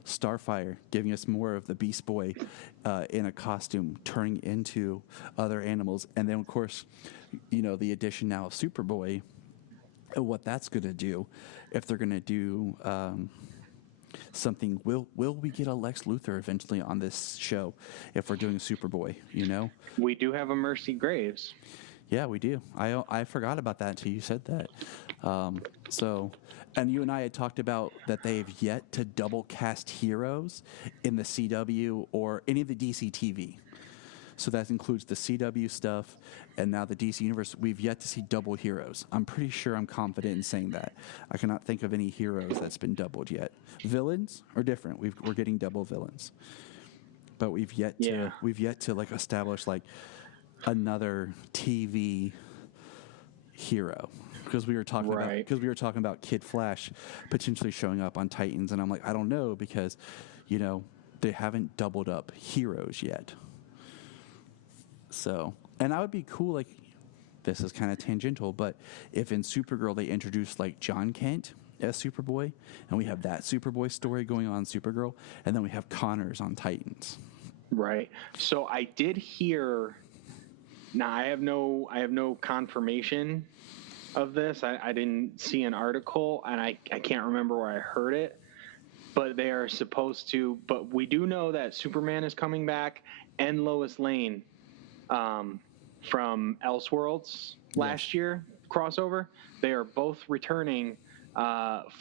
Starfire, giving us more of the Beast Boy in a costume turning into other animals, and then of course, the addition now of Superboy, and what that's going to do, if they're going to do something. Will we get a Lex Luthor eventually on this show if we're doing Superboy? We do have a Mercy Graves. Yeah, we do. I forgot about that until you said that. And you and I had talked about that they've yet to double cast heroes in the CW or any of the DC TV. So that includes the CW stuff and now the DC Universe. We've yet to see double heroes. I'm pretty sure I'm confident in saying that. I cannot think of any heroes that's been doubled yet. Villains are different. We're getting double villains. But we've yet to like establish like another TV hero, because we were talking about Kid Flash potentially showing up on Titans, and I'm like, I don't know, because they haven't doubled up heroes yet. So, and I would be cool, like, this is kind of tangential, but if in Supergirl they introduced like John Kent as Superboy, and we have that Superboy story going on in Supergirl, and then we have Connors on Titans. Right. So I did hear. Now I have no confirmation of this. I didn't see an article, and I can't remember where I heard it. But they are supposed to. But we do know that Superman is coming back, and Lois Lane from Elseworlds last year crossover. They are both returning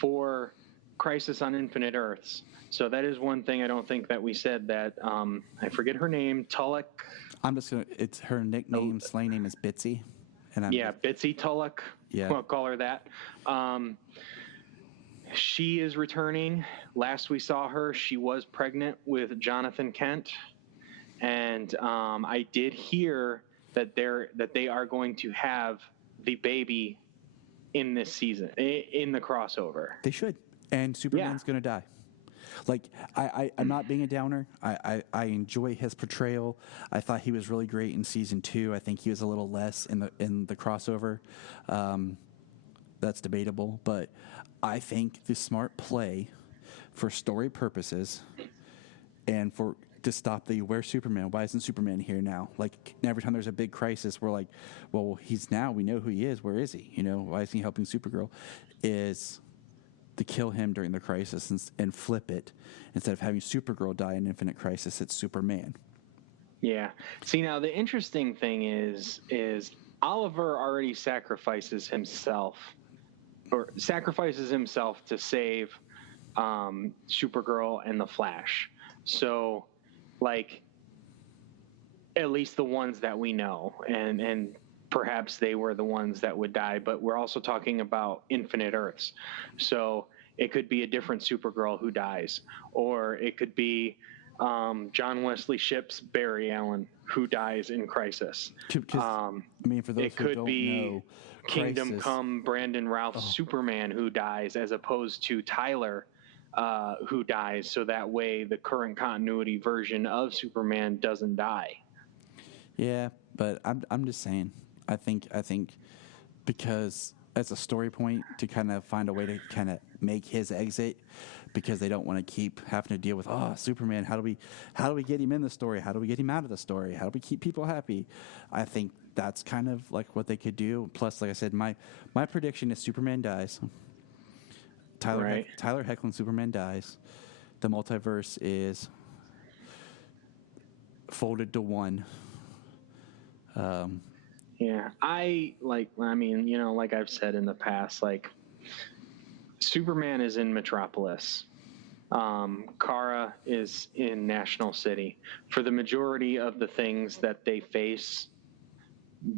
for Crisis on Infinite Earths. So that is one thing I don't think that we said that. I forget her name, Tulloch. It's her nickname, slang name is Bitsy. Bitsy Tulloch. Yeah. We'll call her that. She is returning. Last we saw her, she was pregnant with Jonathan Kent. And I did hear that they are going to have the baby in this season, in the crossover. They should. And Superman's going to die. Like, I'm not being a downer. I enjoy his portrayal. I thought he was really great in season 2. I think he was a little less in the crossover. That's debatable, but I think the smart play for story purposes and to stop the where's Superman? Why isn't Superman here now? Like, every time there's a big crisis, we're like, well, he's now. We know who he is. Where is he? Why isn't he helping Supergirl? Is to kill him during the crisis and flip it. Instead of having Supergirl die in Infinite Crisis, it's Superman. Yeah. See, now the interesting thing is Oliver already sacrifices himself to save Supergirl and the Flash. So, like, at least the ones that we know, and perhaps they were the ones that would die, but we're also talking about Infinite Earths. So it could be a different Supergirl who dies, or it could be John Wesley Shipp's Barry Allen who dies in Crisis. For those it who could don't be know, Kingdom Crisis, Come Brandon Routh Superman who dies, as opposed to Tyler who dies, so that way the current continuity version of Superman doesn't die. Yeah, but I'm just saying. I think because as a story point to kind of find a way to kind of make his exit, because they don't want to keep having to deal with Superman. How do we get him in the story? How do we get him out of the story? How do we keep people happy? I think that's kind of like what they could do. Plus, like I said, my prediction is Superman dies. Tyler Hoechlin Superman dies. The multiverse is folded to one. Yeah, like I've said in the past, like, Superman is in Metropolis, Kara is in National City. For the majority of the things that they face,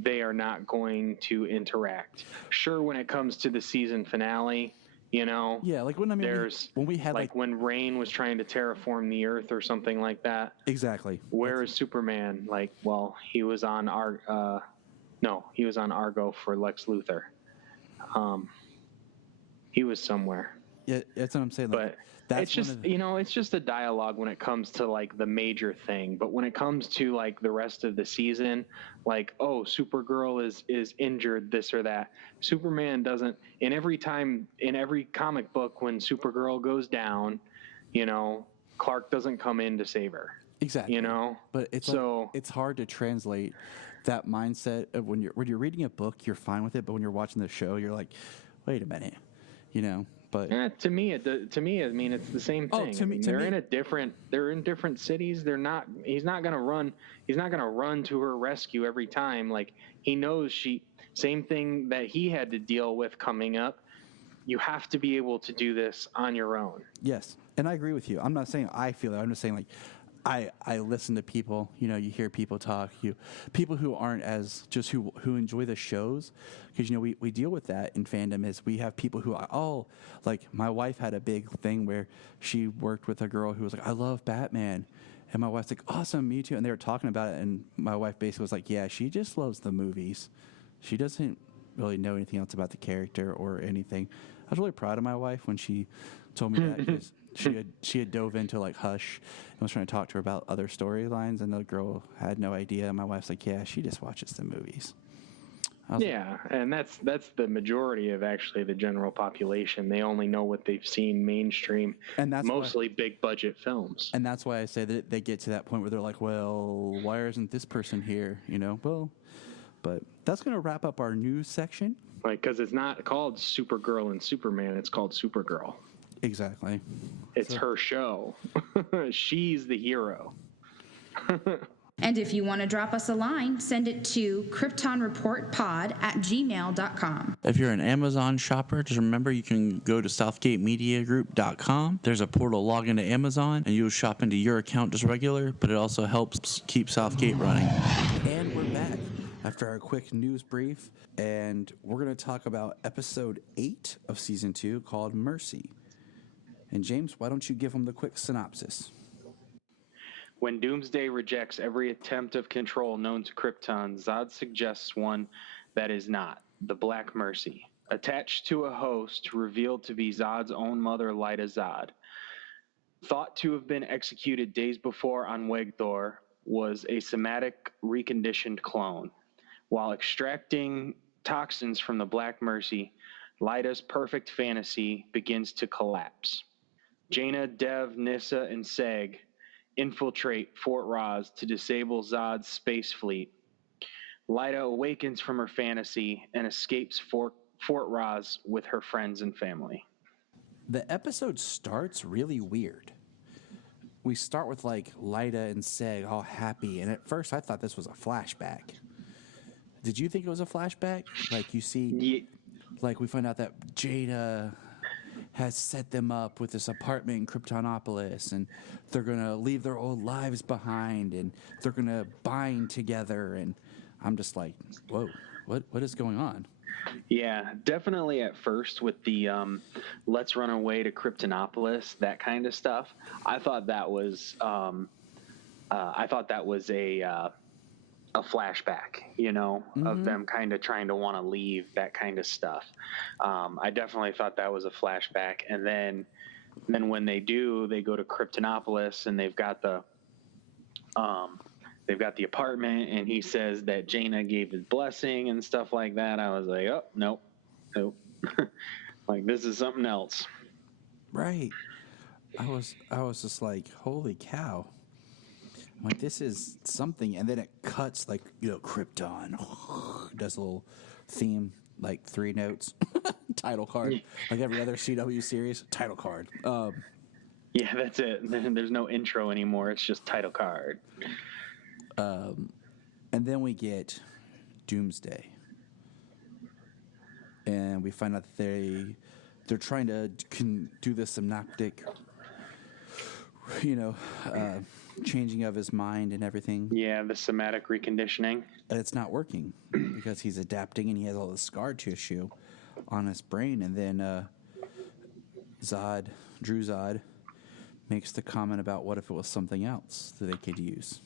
they are not going to interact. Sure, when it comes to the season finale, Yeah, like when we had like when Rain was trying to terraform the Earth or something like that. Exactly. Where is Superman? Like, well, he was on he was on Argo for Lex Luthor. He was somewhere. Yeah, that's what I'm saying. Like, But that's it's just it's just a dialogue when it comes to like the major thing. But when it comes to like the rest of the season, like, oh, Supergirl is injured, this or that. Superman doesn't. In every comic book, when Supergirl goes down, Clark doesn't come in to save her. Exactly. But it's hard to translate that mindset of when you're reading a book, you're fine with it, but when you're watching the show, you're like, wait a minute, But to me, I mean, it's the same thing. They're in different cities. He's not gonna run to her rescue every time. Like, he knows same thing that he had to deal with coming up. You have to be able to do this on your own. yes, and I agree with you. I'm not saying I feel it. I'm just saying, like, I listen to people, you hear people talk, people who aren't as just who enjoy the shows, because we deal with that in fandom. Is we have people who are like, my wife had a big thing where she worked with a girl who was like, I love Batman, and my wife's like, awesome, me too, and they were talking about it, and my wife basically was like, yeah, she just loves the movies, she doesn't really know anything else about the character or anything. I was really proud of my wife when she told me that, because she had dove into like Hush and was trying to talk to her about other storylines, and the girl had no idea. And my wife's like, yeah, she just watches the movies. Yeah, and that's the majority of actually the general population. They only know what they've seen mainstream, and that's mostly big budget films. And that's why I say that they get to that point where they're like, well, why isn't this person here? But that's going to wrap up our news section. Like, because it's not called Supergirl and Superman, it's called Supergirl. Exactly. It's her show. She's the hero. And if you want to drop us a line, send it to kryptonreportpod@gmail.com. If you're an Amazon shopper, just remember you can go to southgatemediagroup.com. There's a portal, log into Amazon, and you'll shop into your account just regular, but it also helps keep Southgate running. And we're back after our quick news brief, and we're going to talk about episode 8 of season 2 called Mercy. And James, why don't you give them the quick synopsis? When Doomsday rejects every attempt of control known to Krypton, Zod suggests one that is not, the Black Mercy. Attached to a host revealed to be Zod's own mother, Lyta Zod. Thought to have been executed days before on Wegthor, was a somatic reconditioned clone. While extracting toxins from the Black Mercy, Lyta's perfect fantasy begins to collapse. Jaina, Dev, Nissa, and Seg infiltrate Fort Raz to disable Zod's space fleet. Lyta awakens from her fantasy and escapes Fort Raz with her friends and family. The episode starts really weird. We start with like Lyta and Seg all happy, and at first I thought this was a flashback. Did you think it was a flashback? Like, you see, like we find out that Jaina has set them up with this apartment in Kryptonopolis, and they're going to leave their old lives behind, and they're going to bind together, and I'm just like, whoa, what is going on? Yeah, definitely at first with the let's run away to Kryptonopolis, that kind of stuff. I thought that was a flashback, of them kind of trying to want to leave, that kind of stuff. I definitely thought that was a flashback. And then when they do, they go to Kryptonopolis, and they've got the apartment, and he says that Jaina gave his blessing and stuff like that. I was like, oh, nope. Like, this is something else. Right. I was just like, holy cow. I'm like, this is something. And then it cuts, like, Krypton does a little theme, like 3 notes, title card, like every other CW series, title card. Yeah, that's it. There's no intro anymore. It's just title card. And then we get Doomsday, and we find out that they're trying to do the synaptic changing of his mind and everything. Yeah, the somatic reconditioning. It's not working because he's adapting and he has all the scar tissue on his brain. And then Drew Zod, makes the comment about what if it was something else that they could use.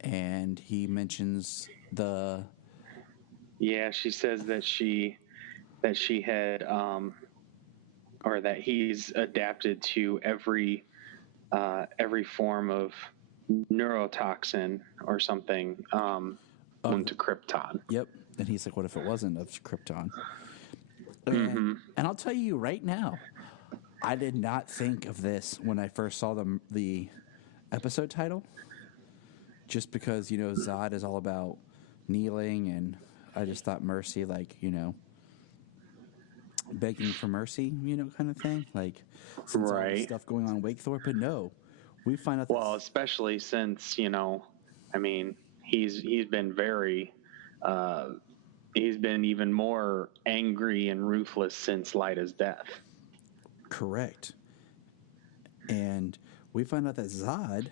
And he mentions she says that she had or that he's adapted to every form of neurotoxin or something known to Krypton. Yep. And he's like, what if it wasn't of Krypton? And I'll tell you right now, I did not think of this when I first saw the episode title, just because, Zod is all about kneeling, and I just thought mercy, like, begging for mercy, kind of thing. Like, since all this stuff going on in Wakethorpe, but no, we find out. Well, especially since, he's been very, he's been even more angry and ruthless since Lyda's death. Correct. And we find out that Zod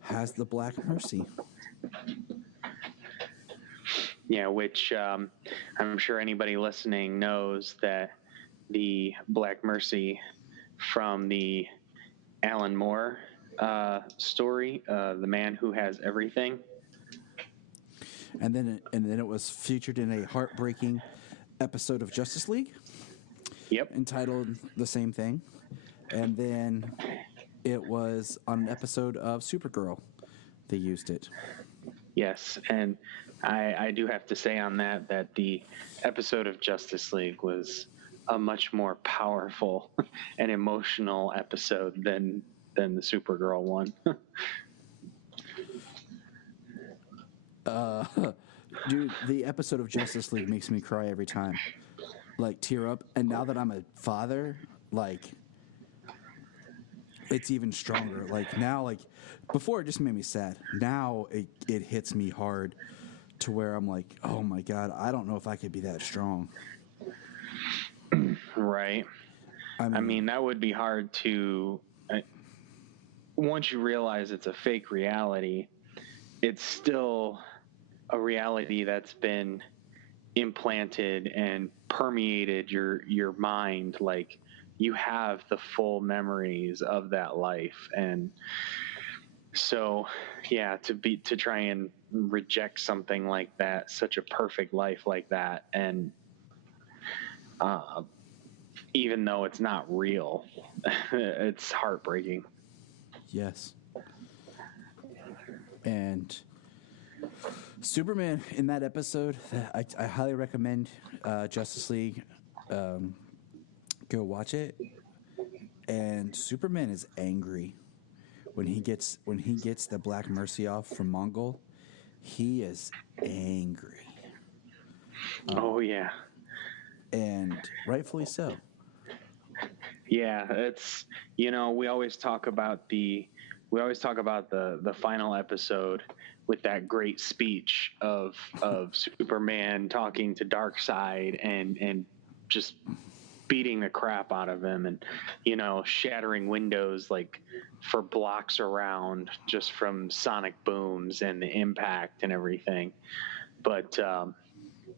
has the Black Mercy. Yeah, which I'm sure anybody listening knows that the Black Mercy from the Alan Moore story, The Man Who Has Everything. And then it was featured in a heartbreaking episode of Justice League. Yep. Entitled the same thing. And then it was on an episode of Supergirl. They used it. Yes, and I do have to say on that the episode of Justice League was a much more powerful and emotional episode than the Supergirl one. Dude, the episode of Justice League makes me cry every time. Like, tear up. And now that I'm a father, like, it's even stronger. Like, now, like, before it just made me sad. Now it hits me hard to where I'm like, oh my God, I don't know if I could be that strong. Right. I mean, that would be hard to, once you realize it's a fake reality, it's still a reality that's been implanted and permeated your mind. Like, you have the full memories of that life. And so, yeah, to try and reject something like that, such a perfect life like that, and even though it's not real, it's heartbreaking. Yes. And Superman in that episode, I highly recommend Justice League. Go watch it. And Superman is angry when he gets the Black Mercy off from Mongol. He is angry. Oh yeah, and rightfully so. Yeah, it's we always talk about the final episode with that great speech of Superman talking to Darkseid and just beating the crap out of him, and shattering windows like for blocks around just from sonic booms and the impact and everything. But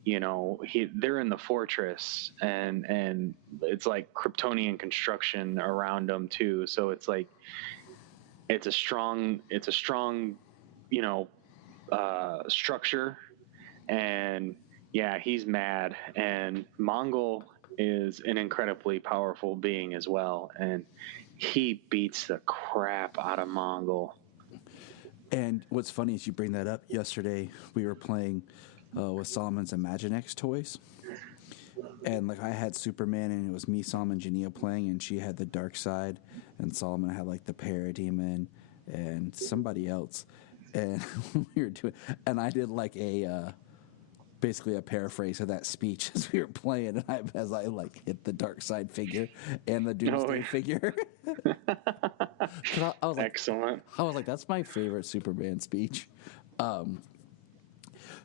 they're in the fortress, and it's like Kryptonian construction around them too. So it's like it's a strong structure, and yeah, he's mad. And Mongol is an incredibly powerful being as well, and he beats the crap out of Mongol. And what's funny is you bring that up. Yesterday we were playing with Solomon's Imaginext toys, and like I had Superman, and it was me, Solomon, Junia playing, and she had the Dark Side, and Solomon had like the Parademon and somebody else, and we were doing, and I did like basically a paraphrase of that speech as we were playing, and as I like hit the Dark Side figure and the Doomsday figure. I was like, excellent. I was like, that's my favorite Superman speech.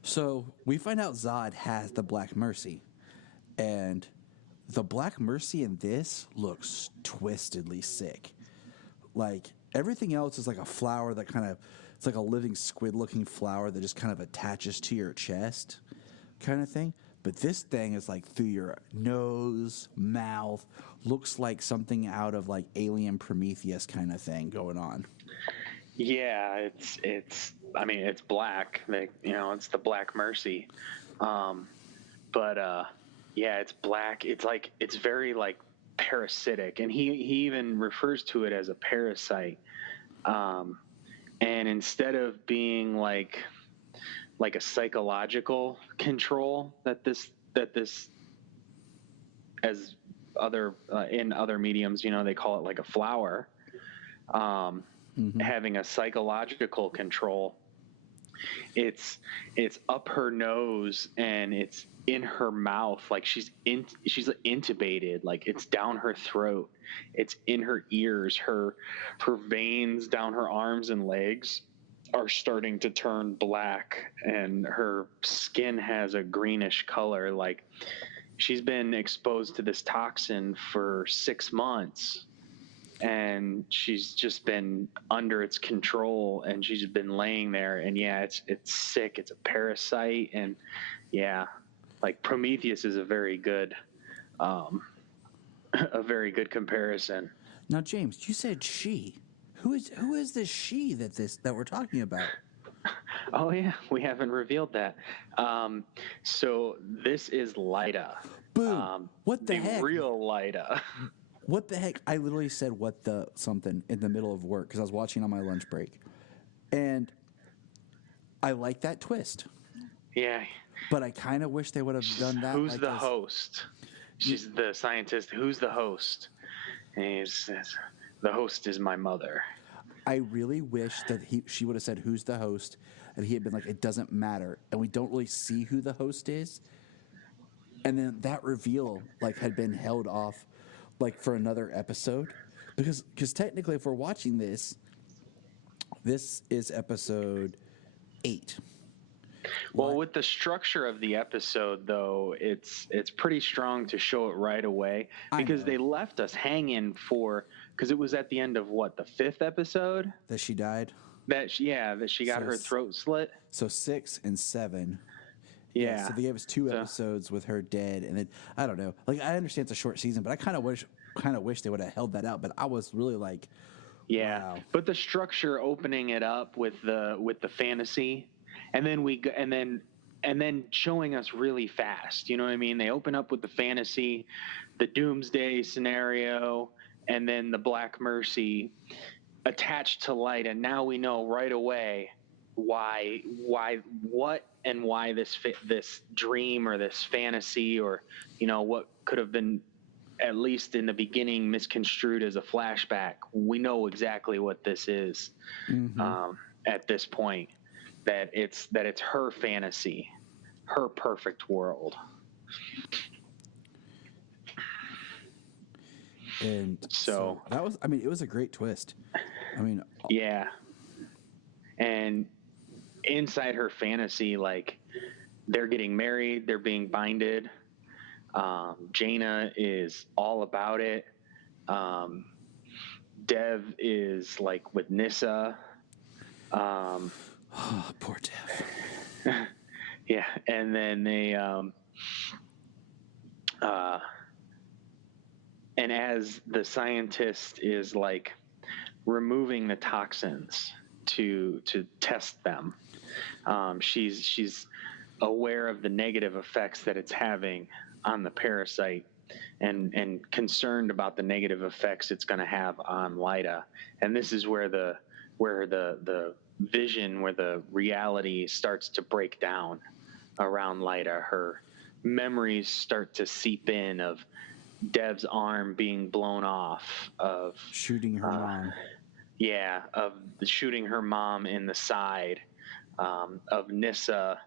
So we find out Zod has the Black Mercy, and the Black Mercy in this looks twistedly sick. Like everything else is like a flower that kind of, it's like a living squid looking flower that just kind of attaches to your chest kind of thing. But this thing is like through your nose, mouth, looks like something out of like Alien Prometheus kind of thing going on. Yeah, it's black. It's the Black Mercy. Yeah, it's black. It's very like parasitic, and he even refers to it as a parasite. And instead of being like a psychological control that this as other in other mediums, they call it like a flower, having a psychological control. It's up her nose and it's in her mouth, like she's intubated, like it's down her throat, it's in her ears, her veins down her arms and legs are starting to turn black, and her skin has a greenish color. Like she's been exposed to this toxin for 6 months, and she's just been under its control, and she's been laying there. And yeah, it's sick. It's a parasite. And yeah, like Prometheus is a very good comparison. Now, James, you said she. Who is this she that we're talking about? Oh yeah, we haven't revealed that. So this is Lyta. Boom. What the heck? Real Lyta. What the heck? I literally said what the something in the middle of work because I was watching on my lunch break. And I like that twist. Yeah. But I kind of wish they would have done that. Who's the host? She's the scientist. Who's the host? And he says, the host is my mother. I really wish that she would have said, who's the host? And he had been like, it doesn't matter. And we don't really see who the host is. And then that reveal had been held off for another episode. Because technically, if we're watching this is episode 8. Well, with the structure of the episode, though, it's pretty strong to show it right away because they left us hanging because it was at the end of the 5th episode that she died. That she got her throat slit. So 6 and 7. Yeah. So they gave us 2 episodes with her dead, and then I don't know. I understand it's a short season, but I kind of wish they would have held that out. But I was really like, yeah. Wow. But the structure, opening it up with the fantasy. And then showing us really fast. You know what I mean? They open up with the fantasy, the Doomsday scenario, and then the Black Mercy attached to Light. And now we know right away why this dream or this fantasy or, what could have been at least in the beginning misconstrued as a flashback. We know exactly what this is at this point. That it's her fantasy, her perfect world. And so that was, it was a great twist. Yeah. And inside her fantasy, they're getting married, they're being binded. Jaina is all about it. Dev is with Nyssa. Oh, poor Dev. Yeah, and then they, and as the scientist is removing the toxins to test them, she's aware of the negative effects that it's having on the parasite, and concerned about the negative effects it's going to have on Lyta. And this is where the vision, where the reality starts to break down around Lyta. Her memories start to seep in of Dev's arm being blown off, of shooting her mom. Yeah, of shooting her mom in the side, of Nyssa,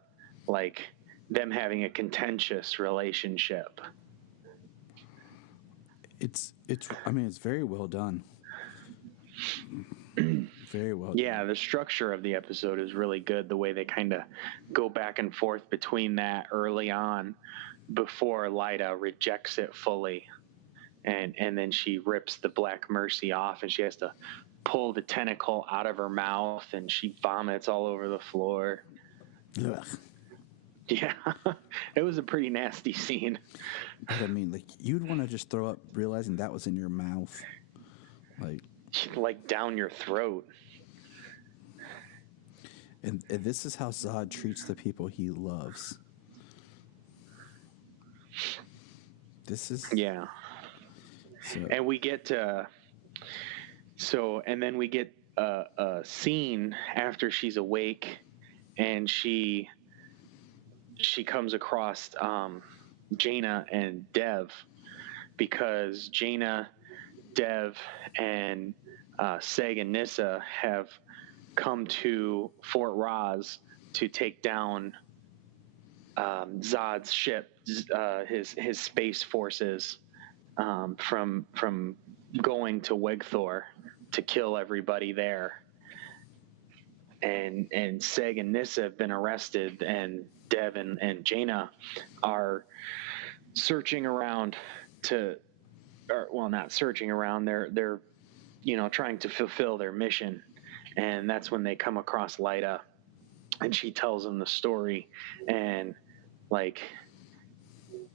them having a contentious relationship. It's very well done. Very well. Yeah, the structure of the episode is really good. The way they kind of go back and forth between that early on, before Lyta rejects it fully, and then she rips the Black Mercy off, and she has to pull the tentacle out of her mouth, and she vomits all over the floor. Ugh. Yeah, it was a pretty nasty scene. But I mean, like, you'd want to just throw up realizing that was in your mouth. Like down your throat. And this is how Zod treats the people he loves. This is... Yeah. So, And we get and then we get a scene after she's awake, and she comes across Jaina and Dev, because Jaina, Dev, and Seg and Nyssa have come to Fort Roz to take down Zod's ship, his space forces, from going to Wegthor to kill everybody there. And Seg and Nyssa have been arrested, and Dev and Jaina are searching around not searching around. They're trying to fulfill their mission, and that's when they come across Lyta, and she tells them the story, and like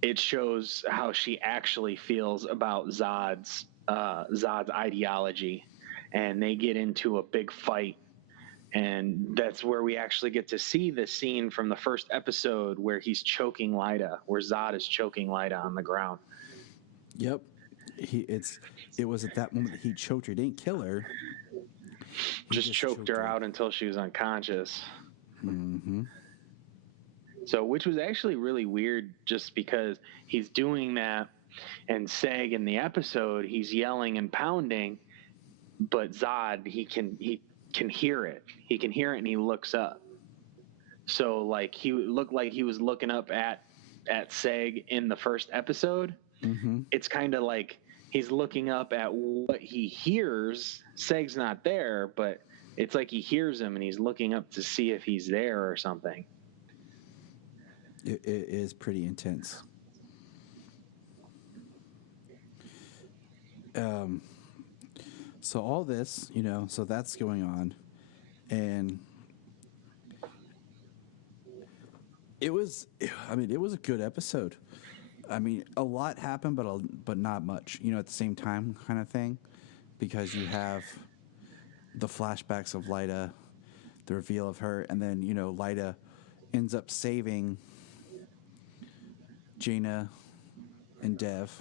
it shows how she actually feels about Zod's ideology, and they get into a big fight. And that's where we actually get to see the scene from the first episode where he's choking Lyta, where Zod is choking Lyta on the ground. Yep. It was at that moment that he choked her. He didn't kill her. He just choked her out until she was unconscious. Mm-hmm. So, which was actually really weird, just because he's doing that, and Seg in the episode, he's yelling and pounding, but Zod, he can hear it. He can hear it, and he looks up. So, like, he looked like he was looking up at Seg in the first episode. Mm-hmm. It's kind of like he's looking up at what he hears. Seg's not there, but it's like he hears him, and he's looking up to see if he's there or something. It is pretty intense. So all this, so that's going on, and it was a good episode. I mean, a lot happened, but not much, at the same time kind of thing, because you have the flashbacks of Lyta, the reveal of her, and then, Lyta ends up saving Jaina and Dev,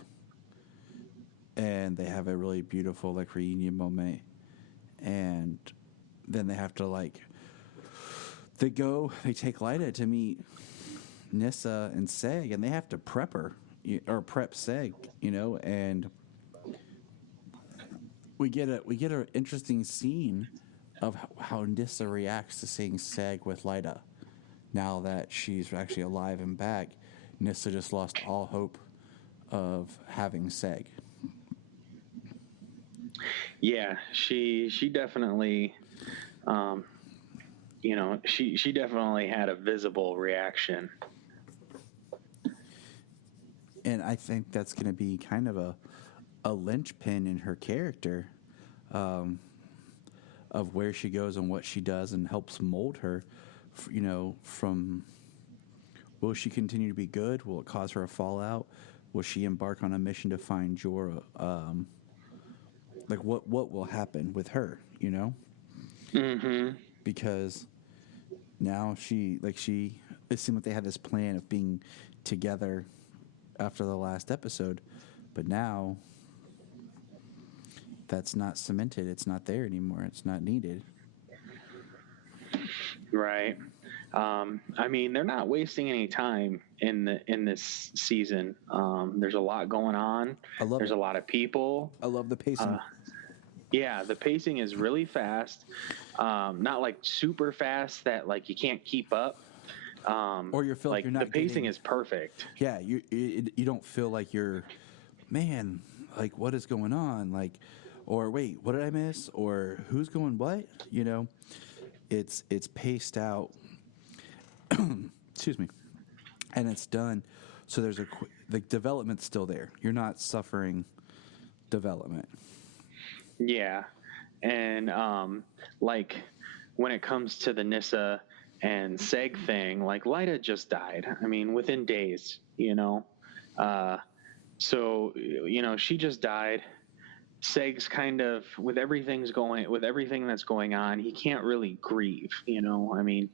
and they have a really beautiful reunion moment, and then they have to they take Lyta to meet Nyssa and Seg, and they have to prep her or prep Seg, and we get an interesting scene of how Nyssa reacts to seeing Seg with Lyta. Now that she's actually alive and back, Nyssa just lost all hope of having Seg. Yeah, she definitely, she definitely had a visible reaction. And I think that's going to be kind of a linchpin in her character, of where she goes and what she does, and helps mold her, from will she continue to be good? Will it cause her a fallout? Will she embark on a mission to find Jorah? What will happen with her, Mm-hmm. Because now it seemed like they had this plan of being together after the last episode, but now that's not cemented. It's not there anymore. It's not needed. Right. I mean, they're not wasting any time in this season. There's a lot going on. There's a lot of people. I love the pacing. Yeah, the pacing is really fast. Not super fast that you can't keep up. Or you feel like you're not. The pacing is perfect. Yeah, you don't feel like you're, man, what is going on? Or wait, what did I miss? Or who's going what? It's paced out. Excuse me, and it's done. So there's the development's still there. You're not suffering development. Yeah, And like when it comes to the Nyssa and Seg thing, like Lyta just died. I mean, within days, so she just died. Seg's kind of with everything that's going on, he can't really grieve. I mean,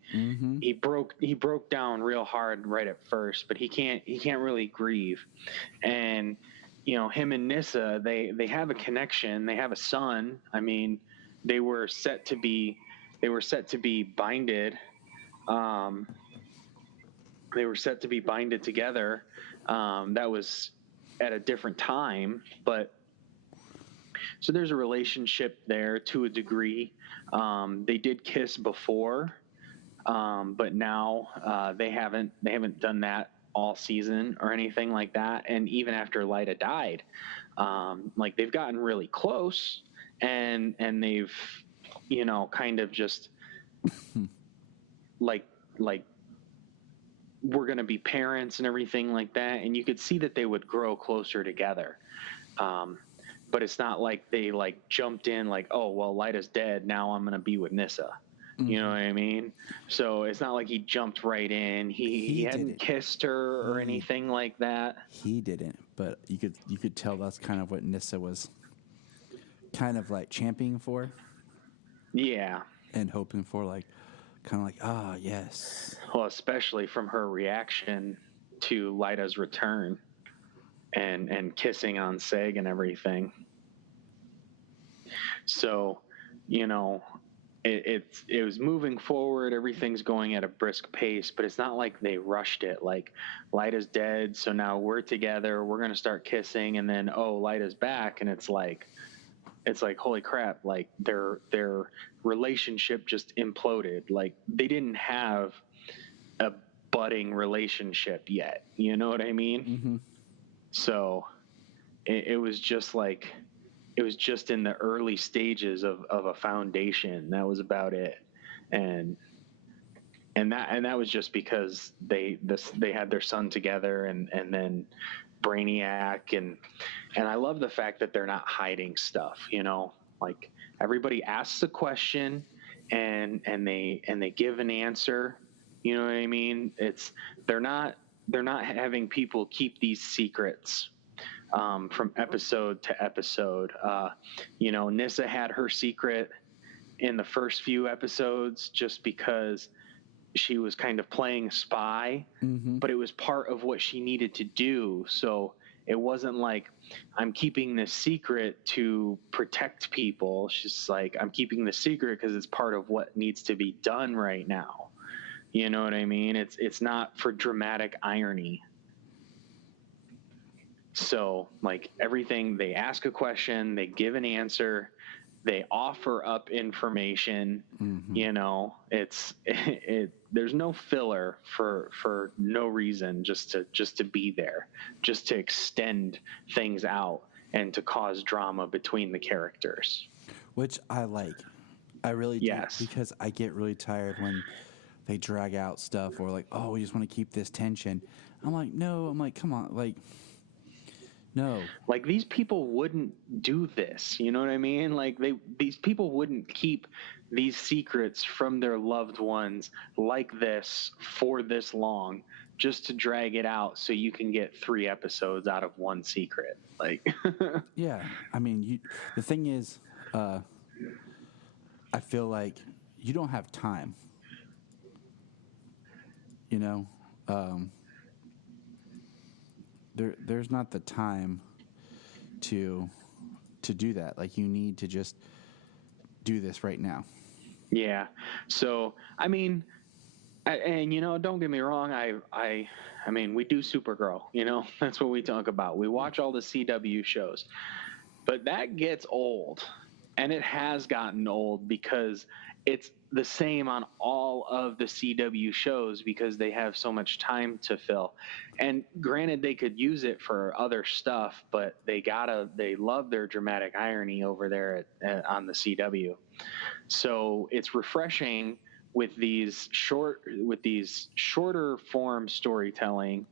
he broke down real hard right at first, but he can't really grieve. And him and Nyssa, they have a connection. They have a son. I mean, they were set to be binded. They were set to be binded together. That was at a different time, but so there's a relationship there to a degree. They did kiss before, but now they haven't done that all season or anything like that. And even after Lyta died, like they've gotten really close, and they've kind of just like we're going to be parents and everything like that. And you could see that they would grow closer together. But it's not like they like jumped in like, oh, well, Lyta's dead. Now I'm going to be with Nyssa. You know what I mean? So it's not like he jumped right in. He hadn't kissed her or anything like that. He didn't, but you could tell that's kind of what Nyssa was kind of like championing for. Yeah. And hoping for, like, kind of like, yes. Well, especially from her reaction to Lyta's return and kissing on Seg and everything. So, it was moving forward. Everything's going at a brisk pace, but it's not like they rushed it. Like, Lyta's dead, so now we're together. We're going to start kissing, and then, Lyta's back, and it's like, holy crap, like their relationship just imploded. Like they didn't have a budding relationship yet. You know what I mean? Mm-hmm. So it was just in the early stages of a foundation. That was about it. And that was just because they had their son together, and then Brainiac, and I love the fact that they're not hiding stuff, like everybody asks a question and they give an answer, you know what I mean? They're not having people keep these secrets from episode to episode. Nyssa had her secret in the first few episodes just because she was kind of playing spy, but it was part of what she needed to do. So it wasn't like, I'm keeping this secret to protect people. She's like, I'm keeping the secret because it's part of what needs to be done right now. You know what I mean? It's not for dramatic irony. So like everything, they ask a question, they give an answer, they offer up information. There's no filler for no reason, just to be there, just to extend things out and to cause drama between the characters, which I like. I really do, yes, because I get really tired when they drag out stuff or like, we just want to keep this tension. I'm like, no. I'm like, come on, like. No. Like these people wouldn't do this, you know what I mean? Like these people wouldn't keep these secrets from their loved ones like this for this long just to drag it out so you can get 3 episodes out of one secret. Like yeah, I mean, the thing is I feel like you don't have time. There's not the time to do that. Like you need to just do this right now. Yeah. So I mean, don't get me wrong. I mean, we do Supergirl. That's what we talk about. We watch all the CW shows, but that gets old, and it has gotten old because it's the same on all of the CW shows because they have so much time to fill. And granted, they could use it for other stuff, but they love their dramatic irony over there on the CW. So it's refreshing with these shorter form storytelling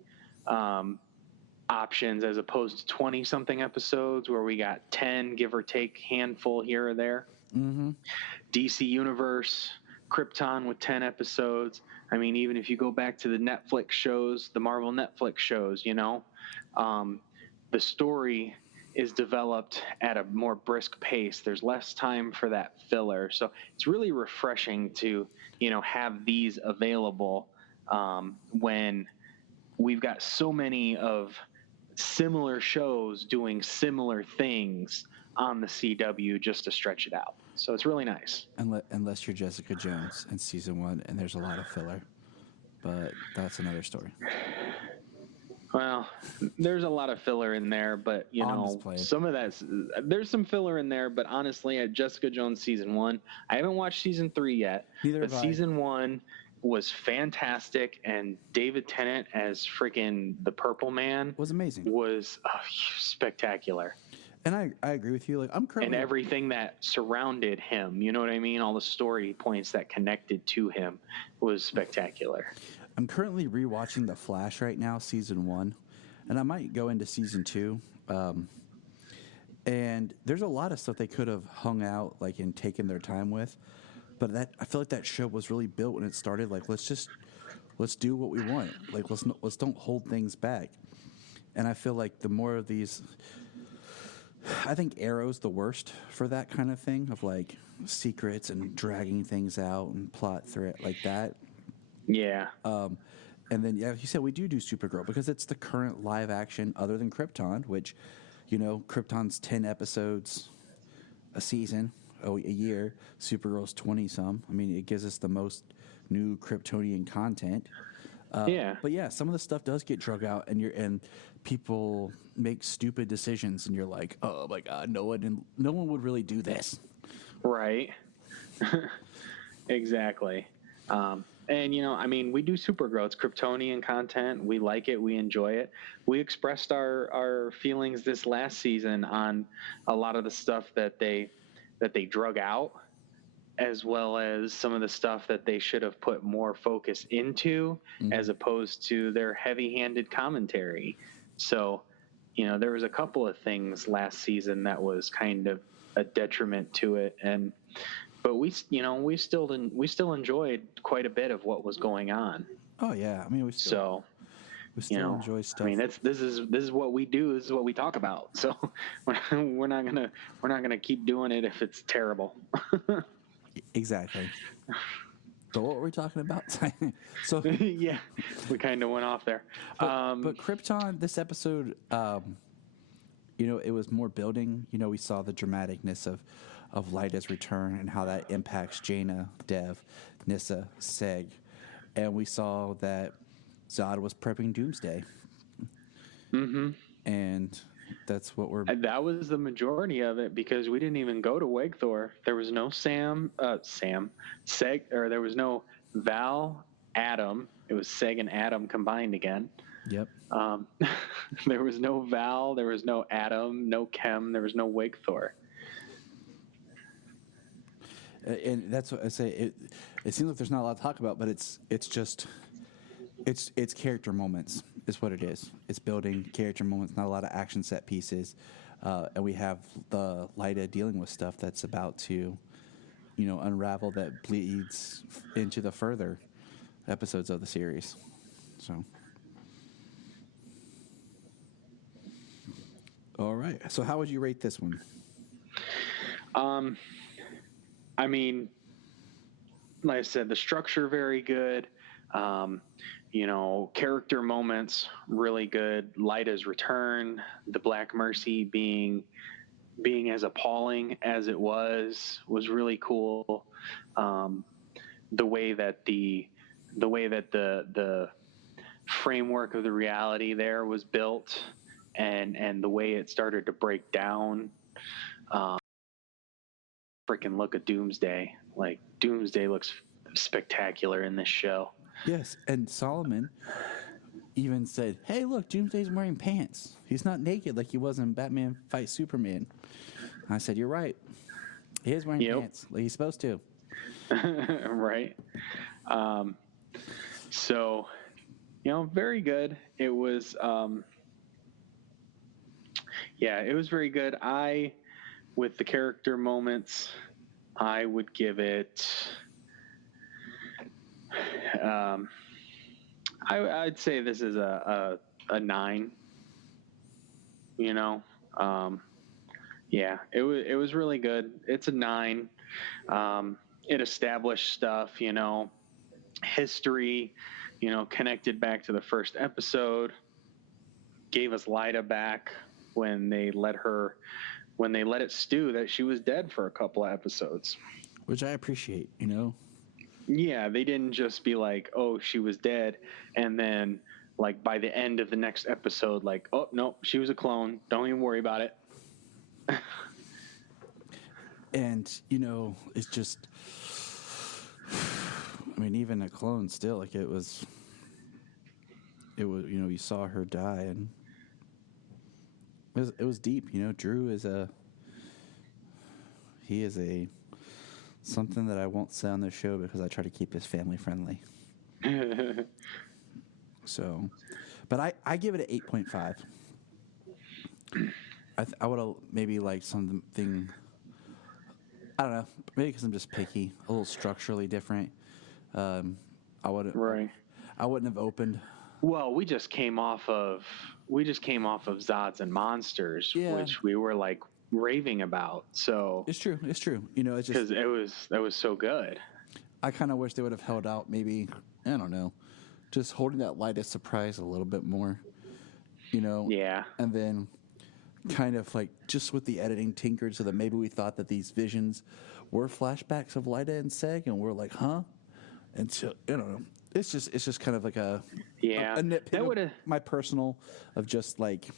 options as opposed to 20 something episodes where we got 10, give or take, handful here or there. DC Universe, Krypton with 10 episodes. I mean, even if you go back to the Netflix shows, the Marvel Netflix shows, the story is developed at a more brisk pace. There's less time for that filler. So it's really refreshing to, have these available when we've got so many of similar shows doing similar things on the CW just to stretch it out. So it's really nice. Unless you're Jessica Jones in season 1 and there's a lot of filler. But that's another story. Well, there's a lot of filler in there, but some of there's some filler in there. But honestly, at Jessica Jones season 1, I haven't watched season 3 yet. Neither but have I. Season 1 was fantastic, and David Tennant as freaking the Purple Man was amazing. Was spectacular. And I agree with you. Like I'm currently and everything that surrounded him. You know what I mean? All the story points that connected to him was spectacular. I'm currently rewatching The Flash right now, season 1, and I might go into season 2. And there's a lot of stuff they could have hung out and taken their time with, but I feel like that show was really built when it started. Like let's do what we want. Like let's don't hold things back. And I feel like the more of these, I think Arrow's the worst for that kind of thing of secrets and dragging things out and plot thread like that. Yeah. And then, you said we do Supergirl because it's the current live action other than Krypton, which, Krypton's 10 episodes a season, a year. Supergirl's 20-some. I mean, it gives us the most new Kryptonian content. Yeah. But yeah, some of the stuff does get drug out, and people make stupid decisions, and you're like, oh my God, no one would really do this. Right. Exactly. And, we do Supergirl. It's Kryptonian content. We like it. We enjoy it. We expressed our feelings this last season on a lot of the stuff that they drug out, as well as some of the stuff that they should have put more focus into, as opposed to their heavy-handed commentary. So, there was a couple of things last season that was kind of a detriment to it. But we still enjoyed quite a bit of what was going on. Oh yeah, I mean we still enjoy stuff. I mean this is what we do. This is what we talk about. So we're not gonna keep doing it if it's terrible. Exactly. So what were we talking about? So yeah, we kind of went off there. But Krypton, this episode, it was more building. We saw the dramaticness of Lyta's return and how that impacts Jaina, Dev, Nyssa, Seg. And we saw that Zod was prepping Doomsday. Mm-hmm. And that's what that was the majority of it, because we didn't even go to Wegthor. There was no Seg, or there was no Val, Adam. It was Seg and Adam combined again. Yep. There was no Val, there was no Adam, no Chem, there was no Wegthor. And that's what I say. It seems like there's not a lot to talk about, but it's character moments is what it is. It's building character moments, not a lot of action set pieces. And we have the Lyta dealing with stuff that's about to, unravel, that bleeds into the further episodes of the series. So, all right. So how would you rate this one? I mean, like I said, the structure very good. Character moments really good. Lyta's return, the Black Mercy being as appalling as it was really cool. The way that the framework of the reality there was built, and the way it started to break down. Freaking look at Doomsday. Like, Doomsday looks spectacular in this show. Yes, and Solomon even said, hey, look, Doomsday's wearing pants. He's not naked like he was in Batman Fight Superman. I said, you're right. He is wearing pants like he's supposed to. Right. So, very good. It was, it was very good. With the character moments, I would give it. I'd say this is a 9. You know, yeah, it was really good. It's a 9. It established stuff, you know, history, you know, connected back to the first episode. Gave us Lyda back when they let it stew that she was dead for a couple of episodes. Which I appreciate, you know. Yeah, they didn't just be like, oh, she was dead, and then like by the end of the next episode, like, oh no, she was a clone. Don't even worry about it. And you know, it's just, I mean, even a clone still, like it was, you know, you saw her die, and it was deep. You know, Drew is something that I won't say on the show because I try to keep this family friendly. So, but I give it an 8.5. I would have maybe liked something, I don't know, maybe because I'm just picky, a little structurally different. I wouldn't have opened. Well, we just came off of Zods and Monsters, which we were like raving about. So it's true. You know, it's just because that was so good. I kind of wish they would have held out. Maybe, I don't know, just holding that light of surprise a little bit more. You know. Yeah. And then kind of like just with the editing tinkered so that maybe we thought that these visions were flashbacks of Lyda and Seg, and we're like, huh? And so, I don't know. It's just kind of like a nitpick. That would have my personal of just like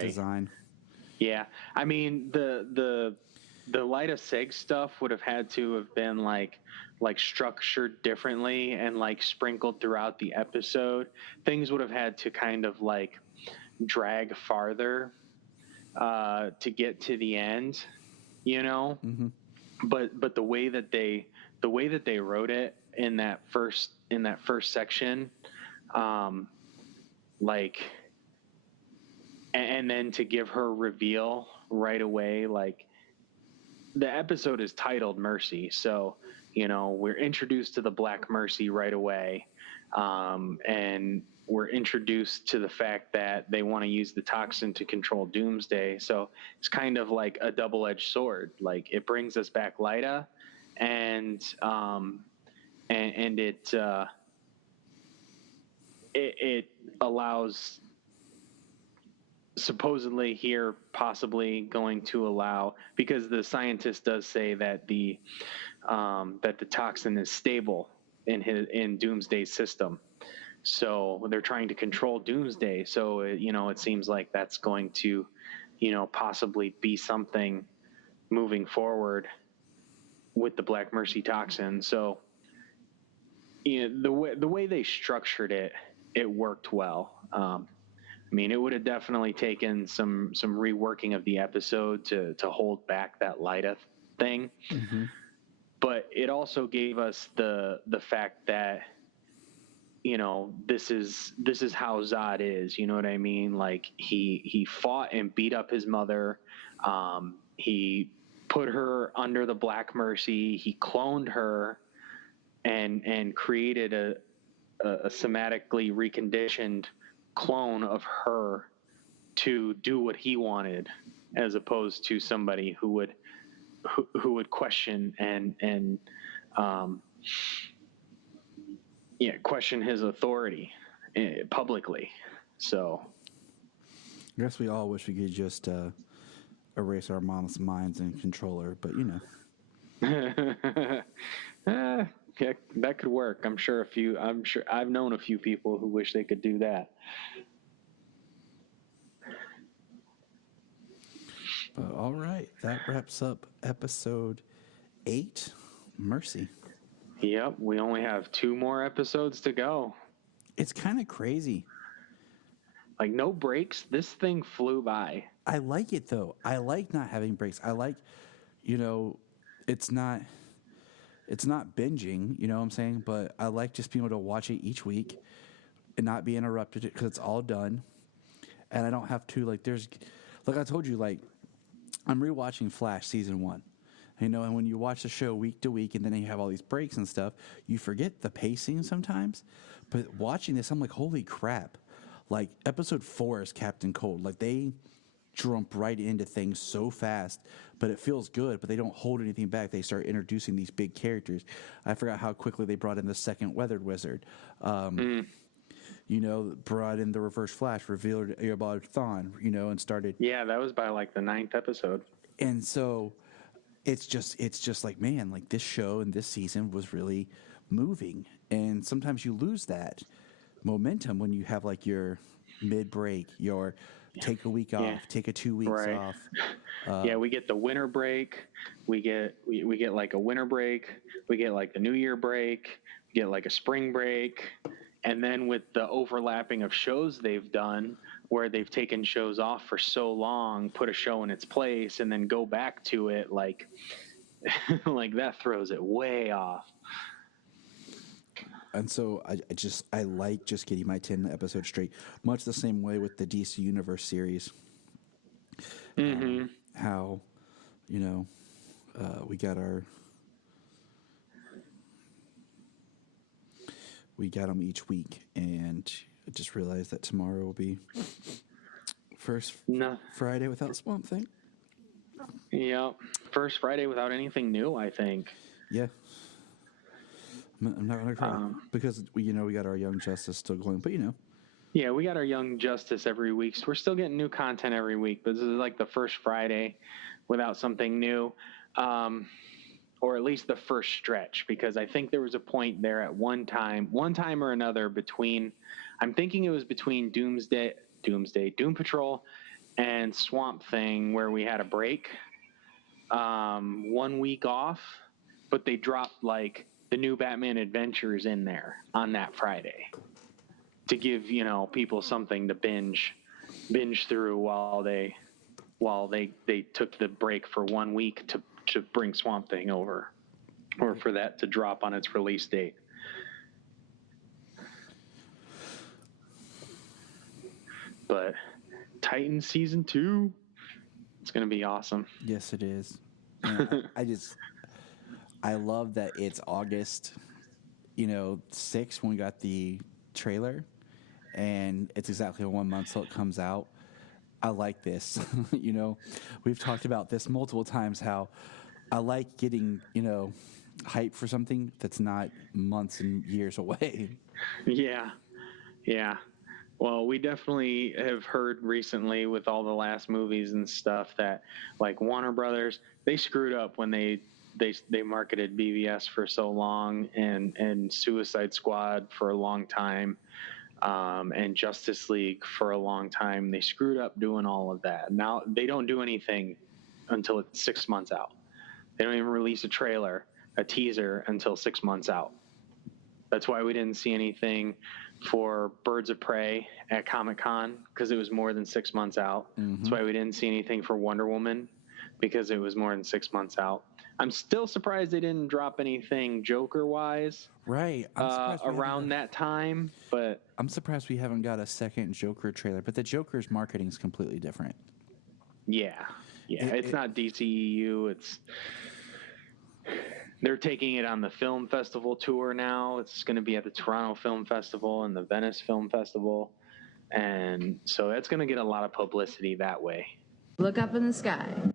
design. Yeah, I mean the Lyda Seg stuff would have had to have been like structured differently and like sprinkled throughout the episode. Things would have had to kind of like drag farther to get to the end, you know. Mm-hmm. But the way that they wrote it in that first section, like, and then to give her reveal right away, like the episode is titled Mercy, so you know we're introduced to the Black Mercy right away, and we're introduced to the fact that they want to use the toxin to control Doomsday. So it's kind of like a double-edged sword. Like it brings us back Lyda, and it allows, supposedly here, possibly going to allow, because the scientist does say that the toxin is stable in Doomsday's system. So they're trying to control Doomsday. So, you know, it seems like that's going to, you know, possibly be something moving forward with the Black Mercy toxin. So, you know, the way they structured it, it worked well. I mean, it would have definitely taken some reworking of the episode to hold back that Lyda thing. Mm-hmm. But it also gave us the fact that, you know, this is how Zod is, you know what I mean? Like he fought and beat up his mother. He put her under the Black Mercy. He cloned her and created a somatically reconditioned clone of her to do what he wanted, as opposed to somebody who would question and question his authority publicly. So I guess we all wish we could just erase our mom's minds and control her, but you know. Yeah, that could work. I'm sure I've known a few people who wish they could do that. But all right, that wraps up episode 8, Mercy. Yep, we only have 2 more episodes to go. It's kind of crazy. Like no breaks. This thing flew by. I like it though. I like not having breaks. I like, you know, it's not binging, you know what I'm saying? But I like just being able to watch it each week and not be interrupted because it's all done. And I don't have to, like I told you, like, I'm rewatching Flash season 1. You know, and when you watch the show week to week and then you have all these breaks and stuff, you forget the pacing sometimes. But watching this, I'm like, holy crap. Like, episode 4 is Captain Cold. Like, they jump right into things so fast, but it feels good, but they don't hold anything back. They start introducing these big characters. I forgot how quickly they brought in the second Weathered Wizard. You know, brought in the Reverse Flash, revealed about Thawne, you know, and started. Yeah, that was by like the 9th episode. And so it's just like, man, like this show and this season was really moving. And sometimes you lose that momentum when you have like your mid-break, your take a week off, take a 2 weeks off. Yeah, we get the winter break. We get like a winter break. We get like the New Year break. We get like a spring break. And then with the overlapping of shows they've done, where they've taken shows off for so long, put a show in its place, and then go back to it, like, like that throws it way off. And so I like just getting my 10 episodes straight, much the same way with the DC Universe series. How, you know, we got them each week, and I just realized that tomorrow will be first Friday without Swamp Thing. Yeah, first Friday without anything new, I think. Yeah. I'm not going to cry because we got our Young Justice still going, but Yeah, we got our Young Justice every week, so we're still getting new content every week, but this is like the first Friday without something new, or at least the first stretch, because I think there was a point there at one time or another between, I'm thinking it was between Doomsday, Doom Patrol, and Swamp Thing, where we had a break, 1 week off, but they dropped like the new Batman Adventures in there on that Friday to give, people something to binge through while they took the break for 1 week to bring Swamp Thing over, or for that to drop on its release date. But Titans season 2, it's going to be awesome. Yes, it is. And I love that it's August, 6th when we got the trailer, and it's exactly 1 month till it comes out. I like this. We've talked about this multiple times, how I like getting, hype for something that's not months and years away. Yeah. Well, we definitely have heard recently with all the last movies and stuff that, like, Warner Brothers, they screwed up when they marketed BVS for so long, and Suicide Squad for a long time, and Justice League for a long time. They screwed up doing all of that. Now they don't do anything until it's 6 months out. They don't even release a teaser until 6 months out. That's why we didn't see anything for Birds of Prey at Comic-Con, because it was more than 6 months out. That's why we didn't see anything for Wonder Woman, because it was more than 6 months out. I'm still surprised they didn't drop anything Joker-wise around that time. But I'm surprised we haven't got a second Joker trailer. But the Joker's marketing is completely different. Yeah. It's not DCEU. They're taking it on the film festival tour now. It's going to be at the Toronto Film Festival and the Venice Film Festival. And so that's going to get a lot of publicity that way. Look up in the sky.